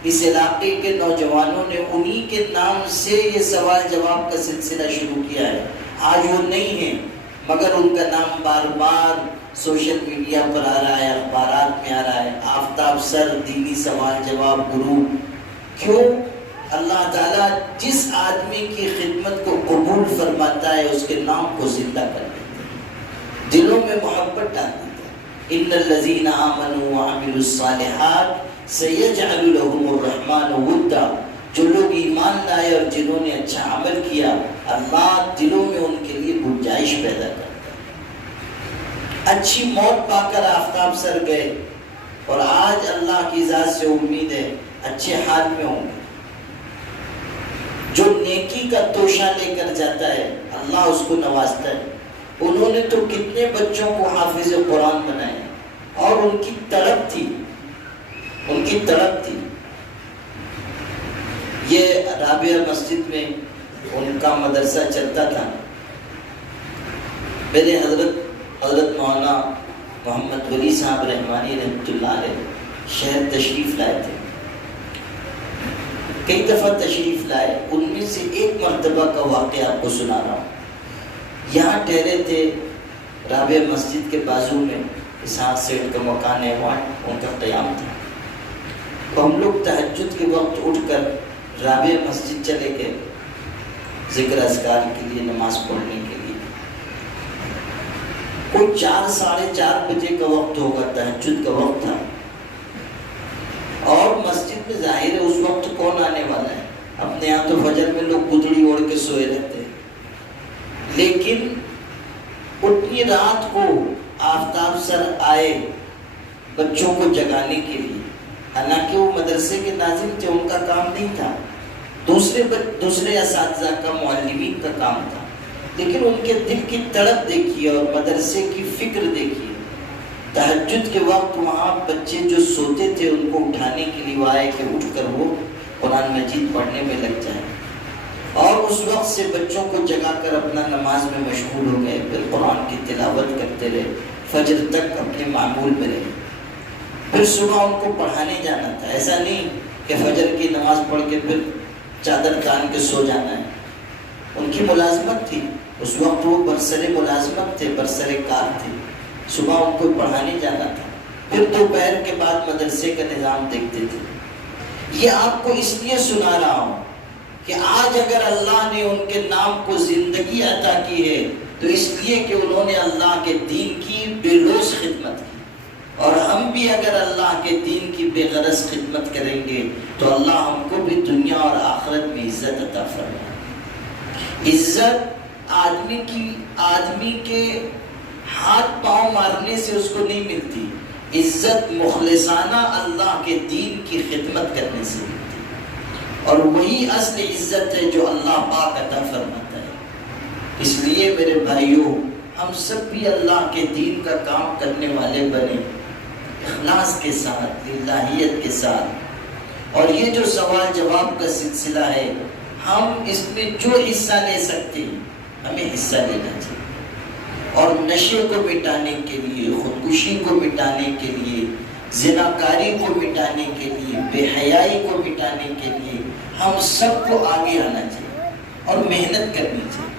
اس علاقے کے نوجوانوں نے انہی کے نام سے یہ سوال جواب کا سلسلہ شروع کیا ہے۔ آج وہ نہیں ہیں، مگر ان کا نام بار بار سوشل میڈیا پر آ رہا ہے، اخبارات میں آ رہا ہے، آفتاب سر دینی سوال جواب گروپ۔ کیوں؟ اللہ تعالیٰ جس آدمی کی خدمت کو قبول فرماتا ہے اس کے نام کو زندہ کر دیتا ہے، دلوں میں محبت ڈال دیتا ہے۔ ان الذین آمنوا وعملوا الصالحات سیجعل لهم الرحمن ودا، جو لوگ ایمان لائے اور جنہوں نے اچھا عمل کیا، اللہ دلوں میں ان کے لیے گنجائش پیدا کرتا ہے۔ اچھی موت پا کر آفتاب سر گئے، اور آج اللہ کی ذات سے امید ہے اچھے حال میں ہوں گے۔ جو نیکی کا توشہ لے کر جاتا ہے اللہ اس کو نوازتا ہے۔ انہوں نے تو کتنے بچوں کو حافظ قرآن بنائے، اور ان کی تڑپ تھی، ان کی تڑپ تھی۔ یہ رابعہ مسجد میں ان کا مدرسہ چلتا تھا. میرے حضرت مولانا محمد ولی صاحب رحمانی رحمۃ اللہ علیہ شہر تشریف لائے تھے. کئی دفعہ تشریف لائے. ان میں سے ایک مرتبہ کا واقعہ آپ کو سنا رہا ہوں. یہاں ٹھہرے تھے رابعہ مسجد کے بازو میں اسحاق سیٹھ کا مکان ہے، وہاں ان کا قیام تھا. تو ہم لوگ تہجد کے وقت اٹھ کر رابعہ مسجد چلے گئے ذکر اذکار کے لیے، نماز پڑھنے کے لیے. کوئی 4 ساڑھے 4 بجے کا وقت ہوگا، تہجد کا وقت تھا. اور مسجد میں ظاہر ہے اس وقت کون آنے والا ہے؟ اپنے یہاں تو فجر میں لوگ گدڑی اوڑھ کے سوئے رہتے ہیں، لیکن اتنی رات کو آفتاب سر آئے بچوں کو جگانے کے لیے. حالانکہ وہ مدرسے کے ناظم تھے، ان کا کام نہیں تھا، دوسرے اساتذہ کا، معلمین کا کام تھا. لیکن ان کے دل کی تڑپ دیکھیے اور مدرسے کی فکر دیکھیے. تہجد کے وقت وہاں بچے جو سوتے تھے ان کو اٹھانے کے لیے وہ آئے کہ اٹھ کر وہ قرآن مجید پڑھنے میں لگ جائیں. اور اس وقت سے بچوں کو جگا کر اپنا نماز میں مشغول ہو گئے. پھر قرآن کی تلاوت کرتے رہے، فجر تک اپنے معمول میں رہے. پھر صبح ان کو پڑھانے جانا تھا. ایسا نہیں کہ فجر کی نماز پڑھ کے پھر چادر تان کے سو جانا ہے. ان کی ملازمت تھی اس وقت، وہ برسر ملازمت تھے، برسر کار تھے. صبح ان کو پڑھانے جانا تھا، پھر دوپہر کے بعد مدرسے کا نظام دیکھتے تھے. یہ آپ کو اس لیے سنا رہا ہوں کہ آج اگر اللہ نے ان کے نام کو زندگی عطا کی ہے تو اس لیے کہ انہوں نے اللہ کے دین کی بے لوث خدمت کی. اور ہم بھی اگر اللہ کے دین کی بے غرض خدمت کریں گے تو اللہ ہم کو بھی دنیا اور آخرت میں عزت عطا فرمائے. عزت آدمی کے ہاتھ پاؤں مارنے سے اس کو نہیں ملتی. عزت مخلصانہ اللہ کے دین کی خدمت کرنے سے ملتی، اور وہی اصل عزت ہے جو اللہ پاک عطا فرماتا ہے. اس لیے میرے بھائیوں، ہم سب بھی اللہ کے دین کا کام کرنے والے بنے، اخلاص کے ساتھ، للہیت کے ساتھ. اور یہ جو سوال جواب کا سلسلہ ہے، ہم اس میں جو حصہ لے سکتے ہیں ہمیں حصہ لینا چاہیے. اور نشے کو مٹانے کے لیے، خودکشی کو مٹانے کے لیے، زناکاری کو مٹانے کے لیے، بے حیائی کو مٹانے کے لیے ہم سب کو آگے آنا چاہیے اور محنت کرنی چاہیے.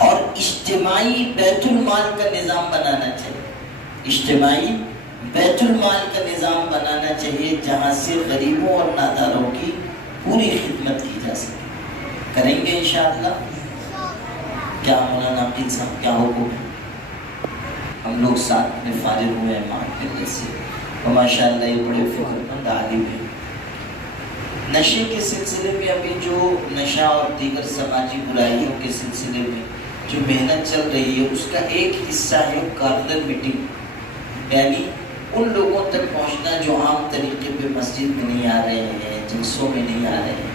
اور اجتماعی بیت المال کا نظام بنانا چاہیے. اجتماعی بیت المال کا نظام بنانا چاہیے جہاں سے غریبوں اور ناداروں کی پوری خدمت کی جا سکے. کریں گے انشاءاللہ؟ کیا مولانا عقیل صاحب کیا حکم ہے؟ ہم لوگ ساتھ میں فارغ ہوئے ہیں ماں کے اللہ سے، اور ماشاءاللہ یہ بڑے فکر مند عالم ہیں. نشے کے سلسلے میں ابھی جو نشہ اور دیگر سماجی برائیوں کے سلسلے میں جو محنت چل رہی ہے اس کا ایک حصہ ہے کارنر میٹنگ. یعنی ان لوگوں تک پہنچنا جو عام طریقے پہ مسجد میں نہیں آ رہے ہیں، جلسوں میں نہیں آ رہے ہیں،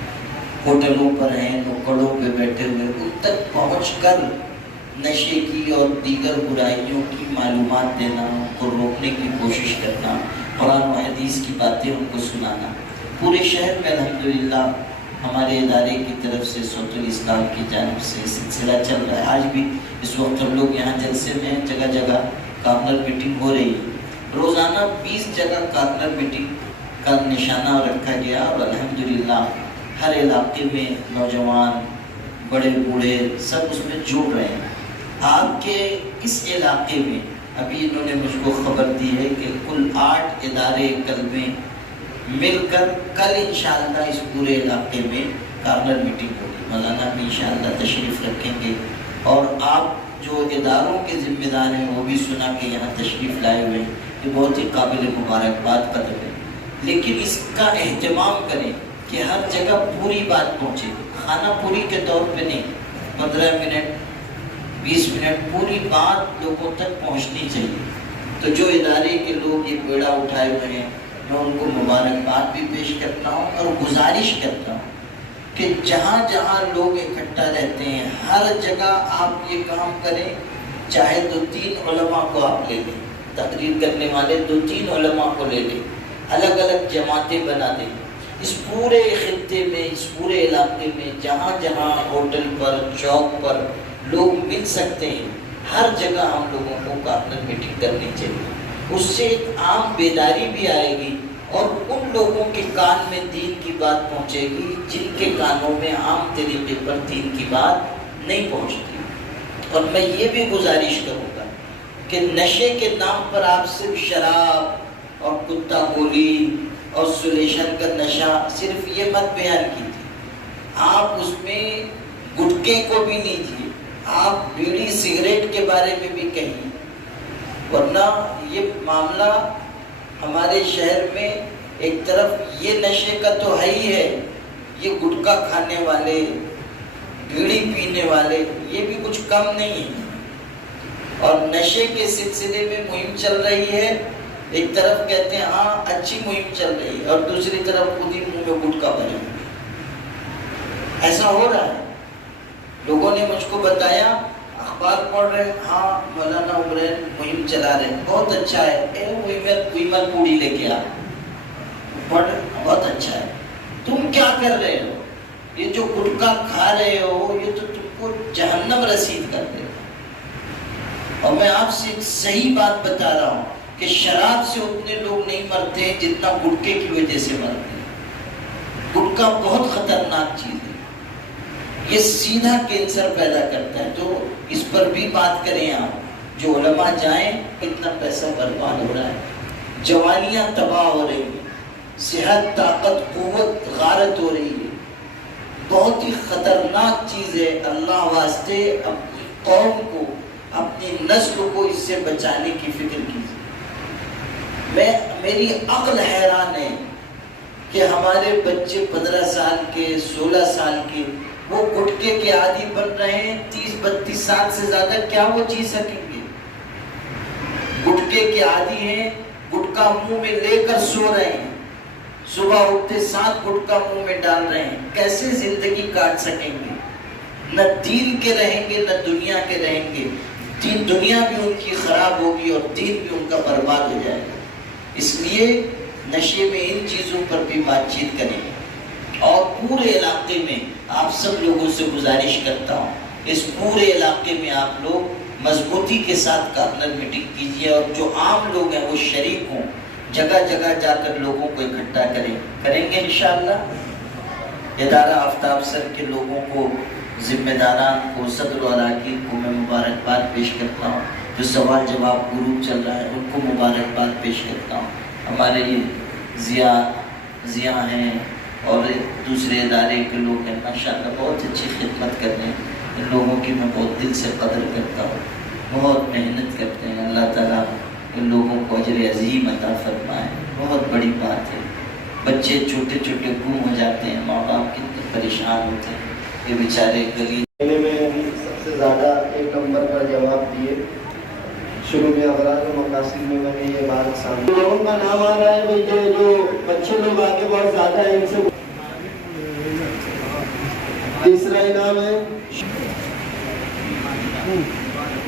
ہوٹلوں پر ہیں، نکڑوں پہ بیٹھے ہوئے، ان تک پہنچ کر نشے کی اور دیگر برائیوں کی معلومات دینا، ان کو روکنے کی کوشش کرنا، قرآن و حدیث کی باتیں ان کو سنانا. پورے شہر میں الحمدللہ ہمارے ادارے کی طرف سے صوت الاسلام کی جانب سے سلسلہ چل رہا ہے. آج بھی اس وقت ہم لوگ یہاں جلسے میں جگہ جگہ کارنر میٹنگ ہو رہی ہے. روزانہ 20 جگہ کارنر میٹنگ کا نشانہ رکھا گیا، اور الحمدللہ ہر علاقے میں نوجوان، بڑے بوڑھے سب اس میں جڑ رہے ہیں. آپ کے اس علاقے میں ابھی انہوں نے مجھ کو خبر دی ہے کہ کل 8 ادارے کل میں مل کر کل انشاءاللہ اس پورے علاقے میں کارنر میٹنگ ہوگی. مولانا بھی انشاءاللہ تشریف رکھیں گے، اور آپ جو اداروں کے ذمہ دار ہیں وہ بھی سنا کہ یہاں تشریف لائے ہوئے ہیں. یہ بہت ہی قابل مبارکباد قدم ہے. لیکن اس کا اہتمام کریں کہ ہر جگہ پوری بات پہنچے. خانہ پوری کے طور پہ نہیں، 15 منٹ 20 منٹ پوری بات لوگوں تک پہنچنی چاہیے. تو جو ادارے کے لوگ یہ بیڑا اٹھائے ہوئے ہیں میں ان کو مبارکباد بھی پیش کرتا ہوں اور گزارش کرتا ہوں کہ جہاں جہاں لوگ اکٹھا رہتے ہیں ہر جگہ آپ یہ کام کریں. چاہے 2-3 علماء کو آپ لے لیں، تقریر کرنے والے 2-3 علماء کو لے لیں، الگ الگ جماعتیں بنا دیں، اس پورے خطے میں، اس پورے علاقے میں جہاں جہاں ہوٹل پر، چوک پر لوگ مل سکتے ہیں، ہر جگہ ہم لوگوں کو کارنر میٹنگ کرنی چاہیے۔ اس سے ایک عام بیداری بھی آئے گی اور ان لوگوں کے کان میں دین کی بات پہنچے گی جن کے کانوں میں عام طریقے پر دین کی بات نہیں پہنچتی۔ اور میں یہ بھی گزارش کروں گا کہ نشے کے نام پر آپ صرف شراب اور کتا گولی اور سولیشن کا نشہ صرف یہ مت بیان کیجیے، آپ اس میں گٹکے کو بھی لیجیے، آپ بیڑی سگریٹ کے بارے میں بھی کہیے، ورنہ یہ معاملہ ہمارے شہر میں ایک طرف یہ نشے کا تو ہے ہی ہے، یہ گٹکا کھانے والے، بیڑی پینے والے، یہ بھی کچھ کم نہیں ہے۔ اور نشے کے سلسلے میں مہم چل رہی ہے، ایک طرف کہتے ہیں ہاں اچھی مہم چل رہی ہے اور دوسری طرف خود ہی منہ میں گٹکا بھرے۔ ایسا ہو رہا ہے، لوگوں نے مجھ کو بتایا، اخبار پڑھ رہے ہیں، ہاں مولانا عمرین مہم چلا رہے ہیں، بہت اچھا ہے، ویمر پوڑی لے کے آ، پڑھ بہت اچھا ہے۔ تم کیا کر رہے ہو؟ یہ جو گٹکا کھا رہے ہو یہ تو تم کو جہنم رسید کر دے گا۔ اور میں آپ سے ایک صحیح بات بتا رہا ہوں کہ شراب سے اتنے لوگ نہیں مرتے ہیں جتنا گٹکے کی وجہ سے مرتے ہیں۔ گٹکا بہت خطرناک چیز ہے، یہ سیدھا کینسر پیدا کرتا ہے، تو اس پر بھی بات کریں آپ، جو علماء جائیں، کتنا پیسہ برباد ہو رہا ہے، جوانیاں تباہ ہو رہی ہیں، صحت، طاقت، قوت غارت ہو رہی ہے، بہت ہی خطرناک چیز ہے۔ اللہ واسطے اپنی قوم کو، اپنی نسل کو اس سے بچانے کی فکر کیجیے۔ میری عقل حیران ہے کہ ہمارے بچے 15 سال کے، 16 سال کے، وہ گٹکے کے عادی بن رہے ہیں، 30-32 سال سے زیادہ کیا وہ جی سکیں گے؟ گٹکے کے عادی ہیں، گٹکا منہ میں لے کر سو رہے ہیں، صبح اٹھتے ساتھ گٹکا منہ میں ڈال رہے ہیں، کیسے زندگی کاٹ سکیں گے؟ نہ دین کے رہیں گے نہ دنیا کے رہیں گے، دنیا بھی ان کی خراب ہوگی اور دین بھی ان کا برباد ہو جائے گا۔ اس لیے نشے میں ان چیزوں پر بھی بات چیت کریں، اور پورے علاقے میں آپ سب لوگوں سے گزارش کرتا ہوں، اس پورے علاقے میں آپ لوگ مضبوطی کے ساتھ کارنر میٹنگ کیجیے، اور جو عام لوگ ہیں وہ شریک ہوں، جگہ جگہ جا کر لوگوں کو اکٹھا کریں گے انشاءاللہ۔ ادارہ آفتاب سر کے لوگوں کو، ذمہ داران کو، صدر و اراکین کو میں مبارکباد پیش کرتا ہوں، جو سوال جواب گروپ چل رہا ہے ان کو مبارکباد پیش کرتا ہوں۔ ہمارے یہ ضیاء ہیں اور دوسرے ادارے کے لوگ ہیں، ماشاءاللہ بہت اچھی خدمت کر رہے ہیں، ان لوگوں کی میں بہت دل سے قدر کرتا ہوں، بہت محنت کرتے ہیں، اللہ تعالیٰ ان لوگوں کو اجر عظیم عطا فرمائے، بہت بڑی بات ہے۔ بچے چھوٹے چھوٹے گم ہو جاتے ہیں، ماں باپ کتنے پریشان ہوتے ہیں، یہ بیچارے گلی میں سب سے زیادہ 1 نمبر پر جواب دیے۔ شروع میں اغراض و مقاصد میں نے یہ بات سامنے لوگوں کا نام آ رہا ہے، بھائی جو بچے لوگ آگے بہت زیادہ ہیں، ان سے تیسرا انعام ہے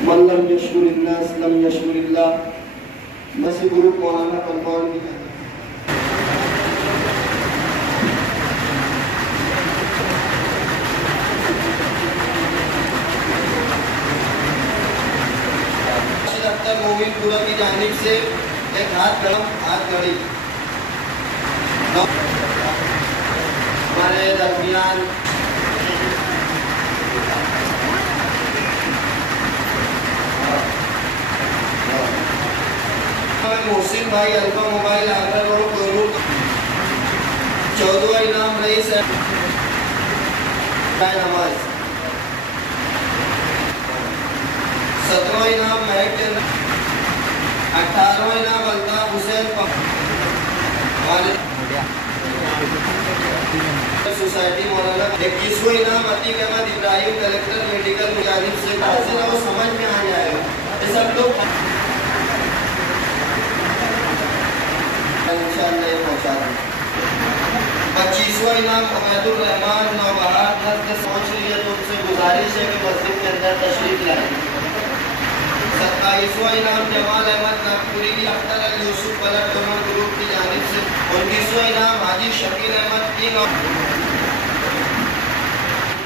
من لم یشکر الناس لم یشکر اللہ، مسی گروپ مولانا کلمان کی مومن پورا کی جانب سے ایک ہاتھ گھڑی ہمارے درمیان محسن بھائی الفا موبائل آگر اور قرور 14واں انعام رئیس ہے نماز 17واں انعام مہک 18واں انعام الطاف حسین سوسائٹی مولانا 21واں انعام عتیق احمد ابراہیم کلیکٹر میڈیکل کی جانب سے حاصل ہے، وہ سمجھ میں آ جائے گا، یہ سب لوگ انشاءاللہ یہ پہنچا دیں۔ 25واں انعام عبید الرحمان نوبہار نزد سوچ لیے تو ان سے گزارش ہے کہ مسجد کے اندر تشریف لائیں۔ 27واں انعام جمال احمد ناگپوری کی اختر یوسف پلٹ دونوں گروپ کی جانب سے۔ 29واں انعام حاجی شکیل احمد